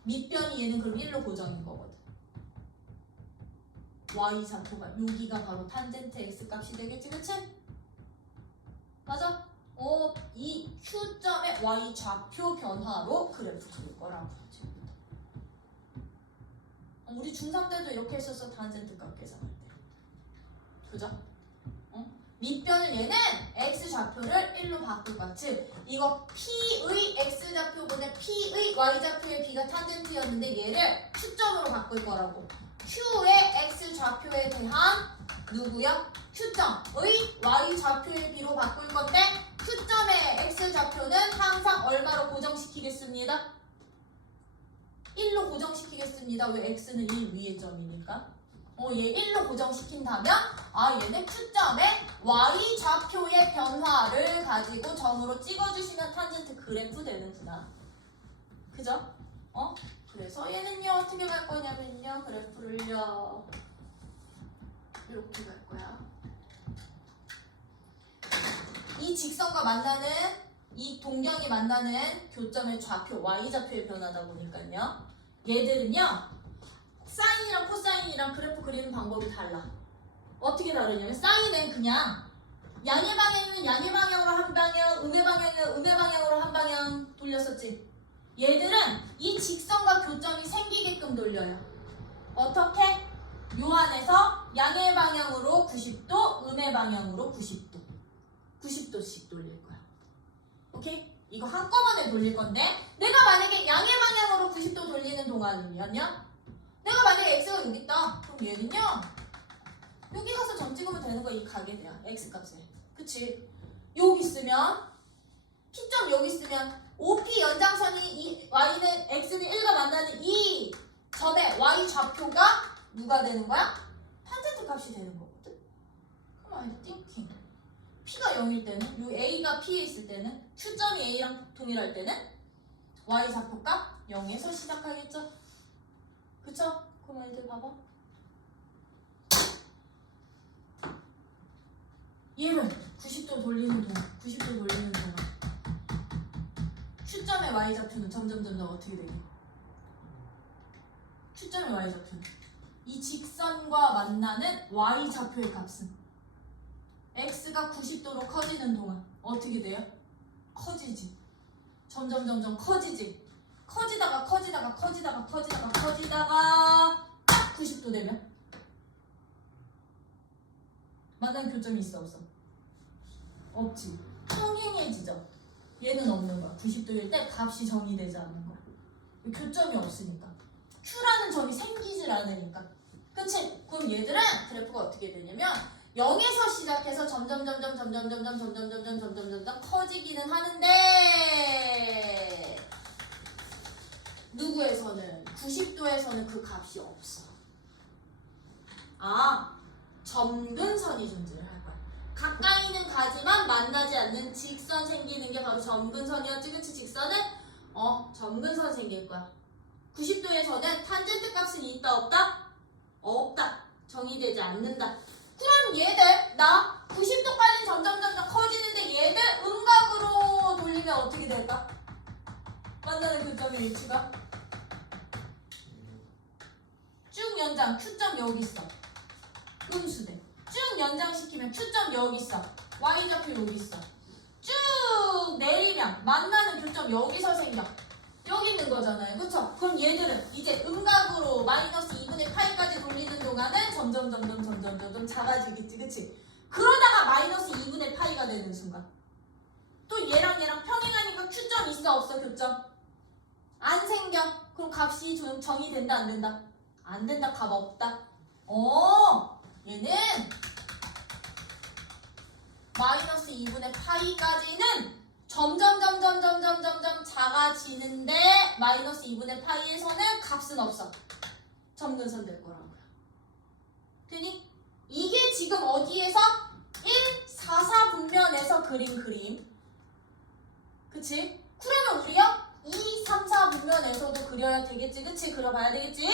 밑변이 얘는 그럼 1로 고정인 거거든. Y좌표가 여기가 바로 탄젠트 X 값이 되겠지, 그치? 맞아? 이 Q점의 Y좌표 변화로 그래프 그릴 거라고 하죠. 우리 중3 때도 이렇게 했었어. 탄젠트 값 계산할 때. 그죠? 밑변을 얘는 X좌표를 1로 바꿀 거야. 즉 이거 P의 X좌표분의 P의 Y좌표의 B가 탄젠트였는데 얘를 Q점으로 바꿀 거라고. Q의 X좌표에 대한 누구야? Q점의 Y좌표의 B로 바꿀 건데 Q점의 X좌표는 항상 얼마로 고정시키겠습니다? 1로 고정시키겠습니다. 왜 X는 1 위의 점이니까? 얘 1로 고정시킨다면 얘는 Q점의 Y 좌표의 변화를 가지고 점으로 찍어주시면 탄젠트 그래프 되는구나. 그죠? 그래서 얘는요 어떻게 갈 거냐면요 그래프를요 이렇게 갈 거야. 이 직선과 만나는 이 동경이 만나는 교점의 좌표 Y좌표의 변화다 보니까요 얘들은요 사인이랑 코사인이랑 그래프 그리는 방법이 달라. 어떻게 다르냐면 사인은 그냥 양의 방향이면 양의 방향으로 한 방향, 음의 방향이면 음의 방향으로 한 방향 돌렸었지. 얘들은 이 직선과 교점이 생기게끔 돌려요. 어떻게? 요 안에서 양의 방향으로 90도, 음의 방향으로 90도. 90도씩 돌릴 거야. 오케이? 이거 한꺼번에 돌릴 건데 내가 만약에 양의 방향으로 90도 돌리는 동안이면요 내가 만약에 x가 여기 있다. 그럼 얘는요 여기 가서 점 찍으면 되는 거야. 이 가계대야. x 값에. 그치? 여기 있으면 P점 여기 있으면 OP 연장선이 이 y는 x는 1과 만나는 이 점의 y 좌표가 누가 되는 거야? 탄젠트 값이 되는 거거든. 그럼 아니 띵킹. P가 0일 때는 요 A가 P에 있을 때는 Q점이 A랑 동일할 때는 y 좌표가 0에서 시작하겠죠. 그쵸? 그럼 애들 봐봐. 얘를 90도 돌리는 동안 90도 돌리는 동안 Q점의 Y좌표는 점점 어떻게 되게? Q점의 Y좌표는 이 직선과 만나는 Y좌표의 값은 X가 90도로 커지는 동안 어떻게 돼요? 커지지. 점점 커지지. 커지다가 딱 90도 되면 만나는 교점이 있어 없어? 없지. 평행해지죠. 얘는 없는 거야. 90도일 때 값이 정의되지 않는 거야. 교점이 없으니까. Q라는 점이 생기질 않으니까. 그치? 그럼 얘들은 그래프가 어떻게 되냐면 0에서 시작해서 점점 커지기는 하는데 누구에서는 90도에서는 그 값이 없어. 점근선이 존재를 할 거야. 가까이는 가지만 만나지 않는 직선 생기는 게 바로 점근선이었지. 그치? 직선은 점근선 생길 거야. 90도에서는 탄젠트 값은 있다 없다? 없다. 정의되지 않는다. 그럼 얘들 나 90도까지 점점 커지는데 얘들 음각으로 돌리면 어떻게 될까? 만나는 교점의 위치가 쭉 연장 Q점 여기 있어. 음수대. 쭉 연장시키면 Q점 여기 있어. Y좌표 여기 있어. 쭉 내리면 만나는 교점 여기서 생겨. 여기 있는 거잖아요. 그쵸? 그럼 얘들은 이제 음각으로 마이너스 2분의 파이까지 돌리는 동안은 점점 작아지겠지. 그치? 그러다가 마이너스 2분의 파이가 되는 순간 또 얘랑 평행하니까 Q점 있어 없어? 교점? 안 생겨. 그럼 값이 정의된다 안 된다? 안 된다. 값 없다. 얘는 마이너스 2분의 파이까지는 점점 작아지는데 마이너스 2분의 파이에서는 값은 없어. 점근선 될 거라고요. 되니? 이게 지금 어디에서? 1, 4, 4 분면에서 그린 그림. 그치? 그러면 우리요? 2, 3, 4 분면에서도 그려야 되겠지. 그치? 그려봐야 되겠지?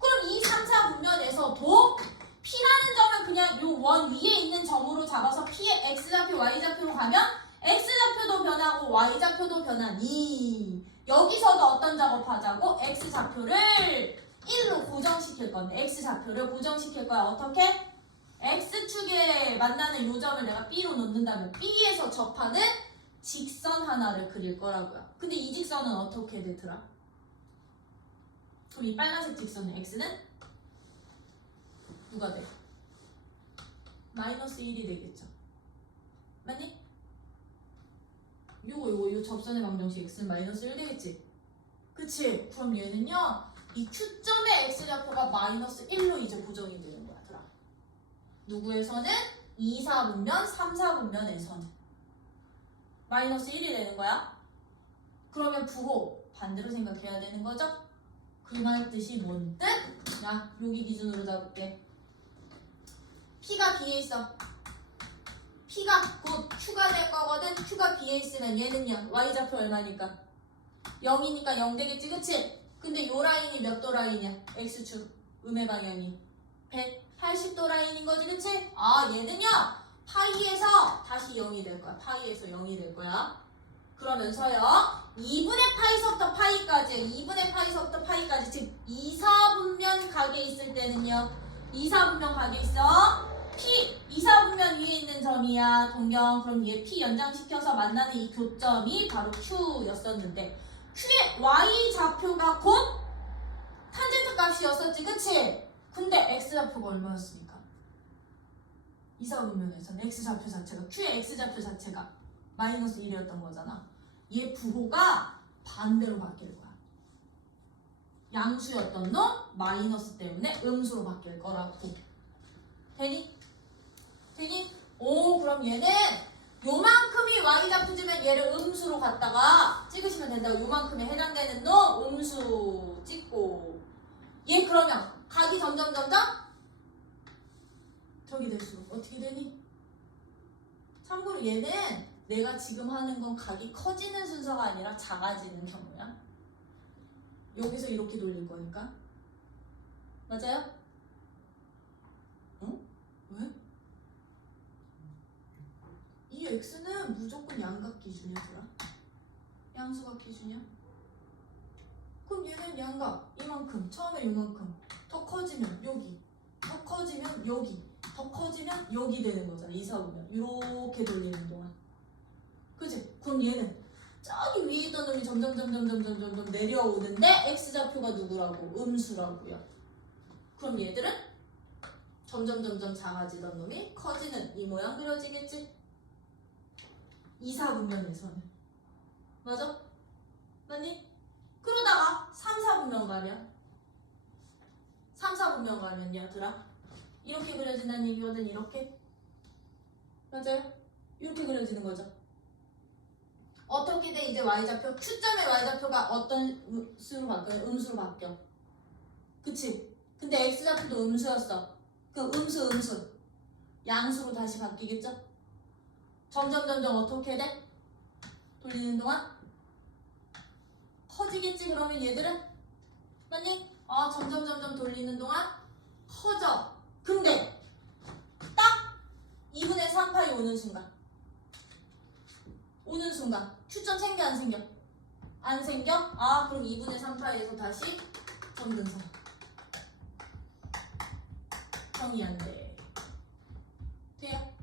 그럼 2, 3, 4 분면에서도 P라는 점은 그냥 요 원 위에 있는 점으로 잡아서 P의 X좌표, Y좌표로 가면 X좌표도 변하고 Y좌표도 변하니 여기서도 어떤 작업하자고? X좌표를 1로 고정시킬 건데 X좌표를 고정시킬 거야. 어떻게? X축에 만나는 요 점을 내가 B로 놓는다면 B에서 접하는 직선 하나를 그릴 거라고요. 근데 이 직선은 어떻게 되더라? 그럼 이 빨간색 직선은 X는 누가 돼? 마이너스 1이 되겠죠. 맞니? 요 접선의 방정식 x는 마이너스 1 되겠지? 그치? 그럼 얘는요 이 Q점의 x좌표가 마이너스 1로 이제 고정이 되는 거야. 누구에서는? 2, 4분면, 3, 4분면에서는 마이너스 1이 되는 거야. 그러면 부호 반대로 생각해야 되는 거죠? 그 말 뜻이 뭔 뜻? 야 여기 기준으로 잡을게. P가 B에 있어. P가 곧 Q가 될 거거든. Q가 B에 있으면 얘는요. Y좌표 얼마니까? 0이니까 0 되겠지, 그치? 근데 요 라인이 몇 도 라인이야? X축 음의 방향이 180도 라인인 거지, 그치? 아, 얘는요 파이에서 다시 0이 될 거야. 파이에서 0이 될 거야. 그러면서요 2분의 파이서부터 파이까지 2분의 파이서부터 파이까지 즉 2, 4분면 각에 있을 때는요 2, 4분면 각에 있어 P 2, 4분면 위에 있는 점이야 동경. 그럼 얘 P 연장시켜서 만나는 이 교점이 바로 Q였었는데 Q의 Y좌표가 곧 탄젠트 값이었었지, 그치? 근데 X좌표가 얼마였으니까? 2, 4분면에서는 X좌표 자체가 Q의 X좌표 자체가 마이너스 1이었던 거잖아. 얘 부호가 반대로 바뀔 거야. 양수였던 놈 마이너스 때문에 음수로 바뀔 거라고. 되니? 되니? 오, 그럼 얘는 요만큼이 Y좌표지면 얘를 음수로 갖다가 찍으시면 된다고. 요만큼에 해당되는 놈 음수 찍고. 얘 그러면 각이 점점 저기 될수록 어떻게 되니? 참고로 얘는 내가 지금 하는 건 각이 커지는 순서가 아니라 작아지는 경우야. 여기서 이렇게 돌릴 거니까. 맞아요? 응? 왜? 이 x는 무조건 양각 기준이더라. 양수각 기준이야. 그럼 얘는 양각 이만큼, 처음에 이만큼, 더 커지면 여기, 더 커지면 여기, 더 커지면 여기 되는 거잖아. 2, 4분면 이렇게 돌리는 동안. 그치? 그럼 얘는 저기 위에 있던 놈이 점점 내려오는데 x좌표가 누구라고? 음수라고요. 그럼 얘들은 점점 작아지던 놈이 커지는 이 모양 그려지겠지? 2, 4분면에서는. 맞아? 맞니? 그러다가 3, 4분면 가면 3, 4분면 가면 얘들아 이렇게 그려진다는 얘기거든. 이렇게. 맞아요? 이렇게 그려지는 거죠. 어떻게 돼? 이제 Y좌표, Q점의 Y좌표가 어떤 수로 바뀌어요? 음수로 바뀌어. 그치? 근데 X좌표도 음수였어. 그 음수. 양수로 다시 바뀌겠죠? 점점 어떻게 돼? 돌리는 동안? 커지겠지? 그러면 얘들은? 맞니? 아, 점점 돌리는 동안 커져. 근데 딱 2분의 3파이 오는 순간 Q점 생겨 안 생겨? 안 생겨? 아, 그럼 2분의 3파이에서 다시 점근선. 정의 안 돼. 돼요?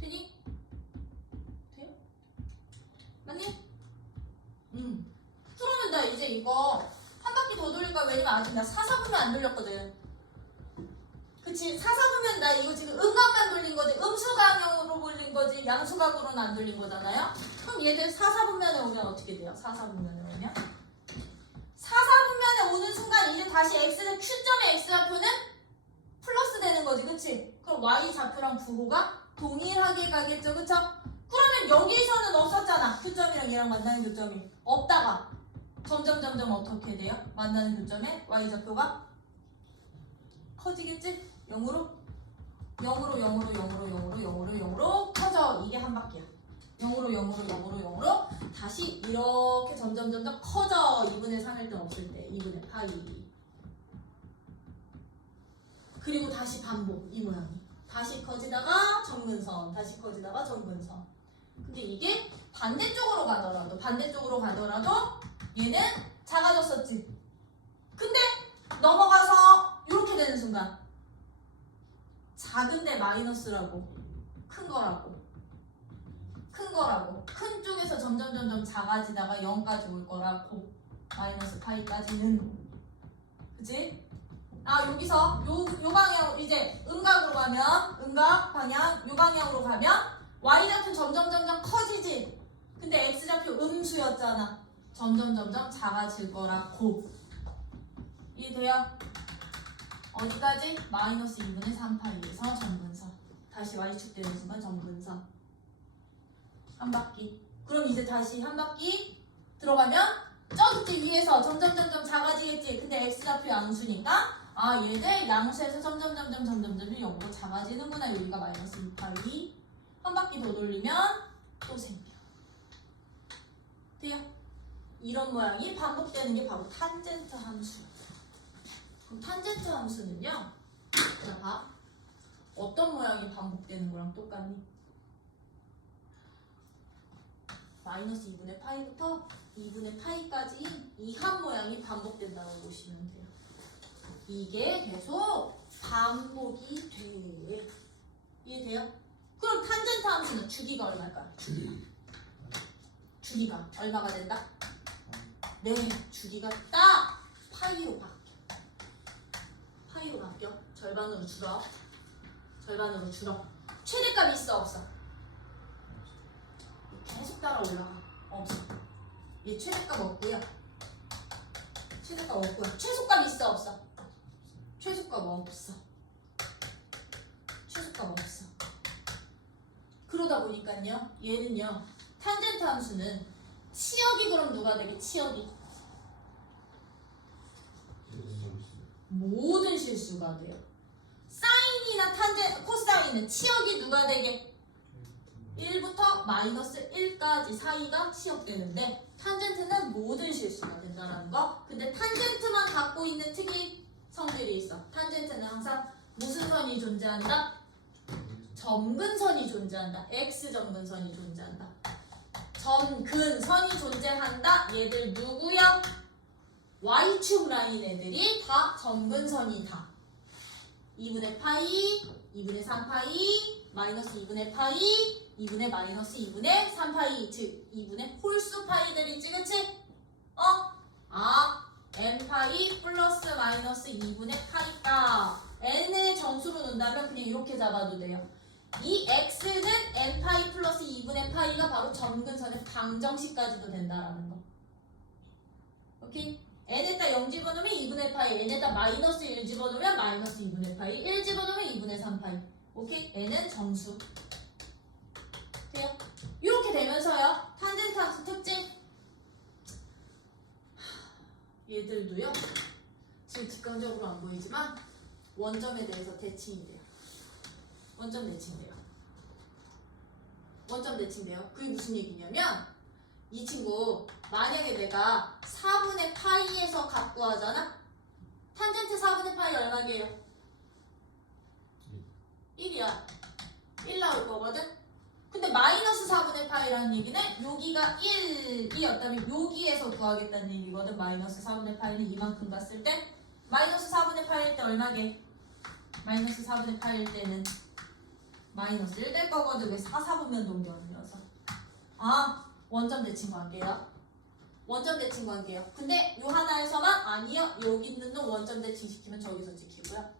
되니? 돼요? 맞니? 그러면 나 이제 이거 한 바퀴 더 돌릴까? 왜냐면 아직 나 4, 4분면 안 돌렸거든. 그치? 4, 4분면 나 이거 지금 음각만 돌린 거지. 음수각형으로 돌린 거지. 양수각으로는 안 돌린 거잖아요. 그럼 얘들 4, 4분면에 오면 어떻게 돼요? 4, 4분면에 오면? 4, 4분면에 오는 순간 이제 다시 X는 Q점의 X좌표는 플러스 되는 거지. 그치? 그럼 Y좌표랑 부호가 동일하게 가겠죠. 그쵸? 그러면 여기서는 없었잖아. Q점이랑 얘랑 만나는 교점이. 없다가 점점 어떻게 돼요? 만나는 교점에 Y좌표가 커지겠지? 0으로 커져. 이게 한 바퀴야. 0으로 다시 이렇게 점점 커져. 2분의 3일 때 없을 때 2분의 파이. 그리고 다시 반복. 이 모양이 다시 커지다가 정근선, 다시 커지다가 정근선. 근데 이게 반대쪽으로 가더라도 얘는 작아졌었지. 근데 넘어가서 이렇게 되는 순간 작은데 마이너스라고, 큰 거라고. 큰 쪽에서 점점 작아지다가 0까지 올 거라고. 마이너스 파이까지는. 그치? 아, 여기서 요 방향 이제 음각으로 가면, 음각 방향 요 방향으로 가면 Y좌표 점점 커지지. 근데 X좌표 음수였잖아. 점점 작아질 거라고. 이해돼요? 어디까지? 마이너스 2분의 3파이에서 정근선. 다시 Y축 되는 순간 정근선. 한 바퀴. 그럼 이제 다시 한 바퀴 들어가면 저기 위에서 점점 작아지겠지. 근데 X좌표 양수니까 얘들 양수에서 점점 0으로 작아지는구나. 여기가 마이너스 2파이. 한 바퀴 더 돌리면 또 생겨. 돼요? 이런 모양이 반복되는 게 바로 탄젠트 함수. 그럼 탄젠트 함수는요. 자, 봐. 어떤 모양이 반복되는 거랑 똑같니? 마이너스 2분의 파이부터 2분의 파이까지 이 한 모양이 반복된다고 보시면 돼요. 이게 계속 반복이 돼. 이해돼요? 그럼 탄젠트 함수는 주기가 얼마일까요? 주기가 얼마가 된다? 네, 주기가 딱 파이로 바뀌어. 파이로 바뀌어. 절반으로 줄어. 절반으로 줄어. 최대값 있어 없어? 계속 따라 올라가. 없어. 얘 최대값 없고요. 최대값 없고요. 최소값 있어 없어? 최소값 없어. 최소값 없어. 그러다 보니까요. 얘는요. 탄젠트 함수는 치역이 그럼 누가 되게 치역이? 모든 실수가 돼요. 사인이나 코사인은 치역이 누가 되게? 1부터 마이너스 1까지 사이가 치역되는데 탄젠트는 모든 실수가 된다는 거. 근데 탄젠트만 갖고 있는 특이성들이 있어. 탄젠트는 항상 무슨 선이 존재한다? 점근선이 존재한다. X점근선이 존재한다. 점근선이 존재한다. 얘들 누구야? Y축 라인 애들이 다 점근선이다. 2분의 파이, 2분의 3파이, 마이너스 2분의 파이, 2분의 마이너스 2분의 3파이, 즉 2분의 홀수 파이들 있지, 그치? n파이 플러스 마이너스 2분의 파이다. n의 정수로 놓는다면 그냥 이렇게 잡아도 돼요. 이 x는 n파이 플러스 2분의 파이가 바로 점근선의 방정식까지도 된다라는 거. 오케이? n에다 0 집어넣으면 2분의 파이, n에다 마이너스 1 집어넣으면 마이너스 2분의 파이, 1 집어넣으면 2분의 3파이. 오케이? n은 정수. 돼요? 이렇게 되면서요. 탄젠트 함수 특징. 얘들도요. 지금 직관적으로 안 보이지만 원점에 대해서 대칭이 돼요. 원점 대칭돼요. 원점 대칭돼요. 그게 무슨 얘기냐면 이 친구 만약에 내가 4분의 파이에서 갖고 하잖아? 탄젠트 4분의 파이 얼마게요? 1이야. 1 나올 거거든? 근데 마이너스 4분의 파이라는 얘기는 여기가 1이었다면 여기에서 구하겠다는 얘기거든. 마이너스 4분의 파이는 이만큼 갔을 때 마이너스 4분의 파이일 때 얼마게? 마이너스 4분의 파이일 때는 마이너스 1 될 거거든. 왜 4분면 동경이어서. 원점 대칭 관계야. 원점 대칭 관계요. 근데 요 하나에서만 아니요. 여기 있는 놈 원점 대칭 시키면 저기서 지키고요.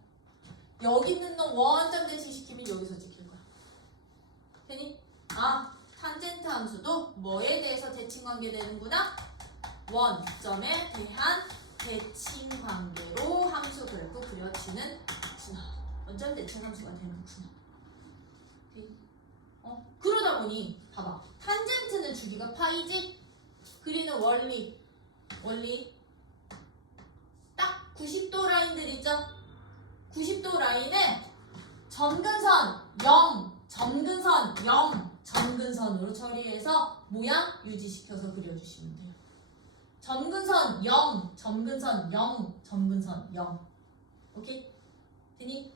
여기 있는 놈 원점 대칭 시키면 여기서 지킬 거야. 괜히? 탄젠트 함수도 뭐에 대해서 대칭 관계 되는구나? 원점에 대한 대칭 관계로 함수 그래프 그려지는 구나. 원점 대칭 함수가 되는구나. 그러다 보니 봐봐. 탄젠트는 주기가 파이지? 그리는 원리 딱 90도 라인들 있죠? 90도 라인에 점근선 0, 점근선 0, 점근선으로 처리해서 모양 유지시켜서 그려주시면 돼요. 점근선 0, 점근선 0, 점근선 0. 오케이? 되니?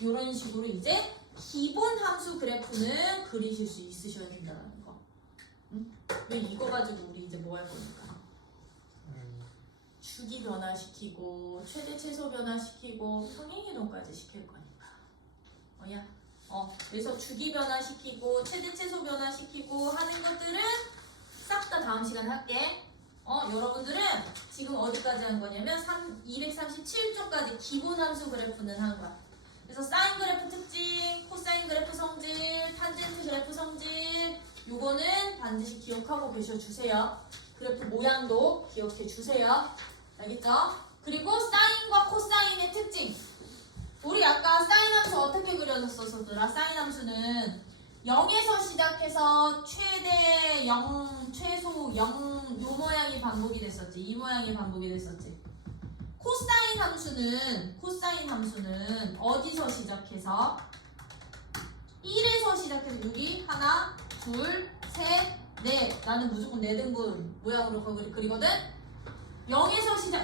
이런 식으로 이제 기본 함수 그래프는 그리실 수 있으셔야 된다는 거. 응? 왜 이거 가지고 우리 이제 뭐 할 거니까? 주기 변화시키고 최대 최소 변화시키고 평행이동까지 시킬 거니까. 그래서 주기 변화시키고 최대 최소 변화시키고 하는 것들은 싹 다 다음 시간에 할게. 여러분들은 지금 어디까지 한 거냐면 237쪽까지 기본 함수 그래프는 한 거야. 그래서 사인 그래프 특징, 코사인 그래프 성질, 탄젠트 그래프 성질 요거는 반드시 기억하고 계셔주세요. 그래프 모양도 기억해 주세요. 알겠죠? 그리고 사인과 코사인의 특징. 우리 아까 사인 함수 어떻게 그려졌었더라? 사인 함수는 0에서 시작해서 최대 0, 최소 0 요 모양이 반복이 됐었지. 이 모양이 반복이 됐었지. 코사인 코사인 함수는 어디서 시작해서 1에서 시작해서 여기 하나, 둘, 셋, 넷. 나는 무조건 4등분 모양으로 그리거든.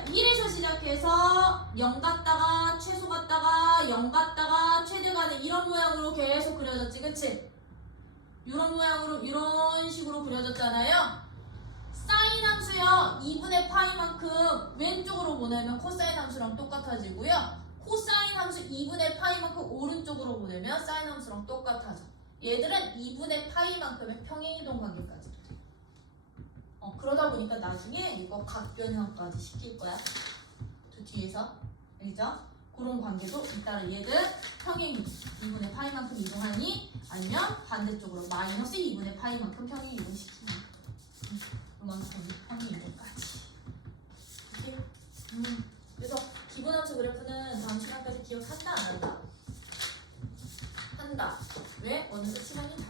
1에서 시작해서 0 갔다가 최소 갔다가 0 갔다가 최대 가는 이런 모양으로 계속 그려졌지, 그치? 이런 모양으로 이런 식으로 그려졌잖아요. 사인 함수요 2분의 파이만큼 왼쪽으로 보내면 코사인 함수랑 똑같아지고요. 코사인 함수 2분의 파이만큼 오른쪽으로 보내면 사인 함수랑 똑같아져. 얘들은 2분의 파이만큼의 평행이동 관계까지. 그러다 보니까 나중에 이거 각변형까지 시킬 거야. 저 뒤에서. 알죠? 그런 관계도 잇따라 얘들 평행 2분의 파이만큼 이동하니 아니면 반대쪽으로 마이너스 2분의 파이만큼 평행 이동시키니 그만큼 평행 이동까지. 오케이? 그래서 기본함수 그래프는 다음 시간까지 기억한다 안 한다? 한다. 왜? 어느새 시간이 다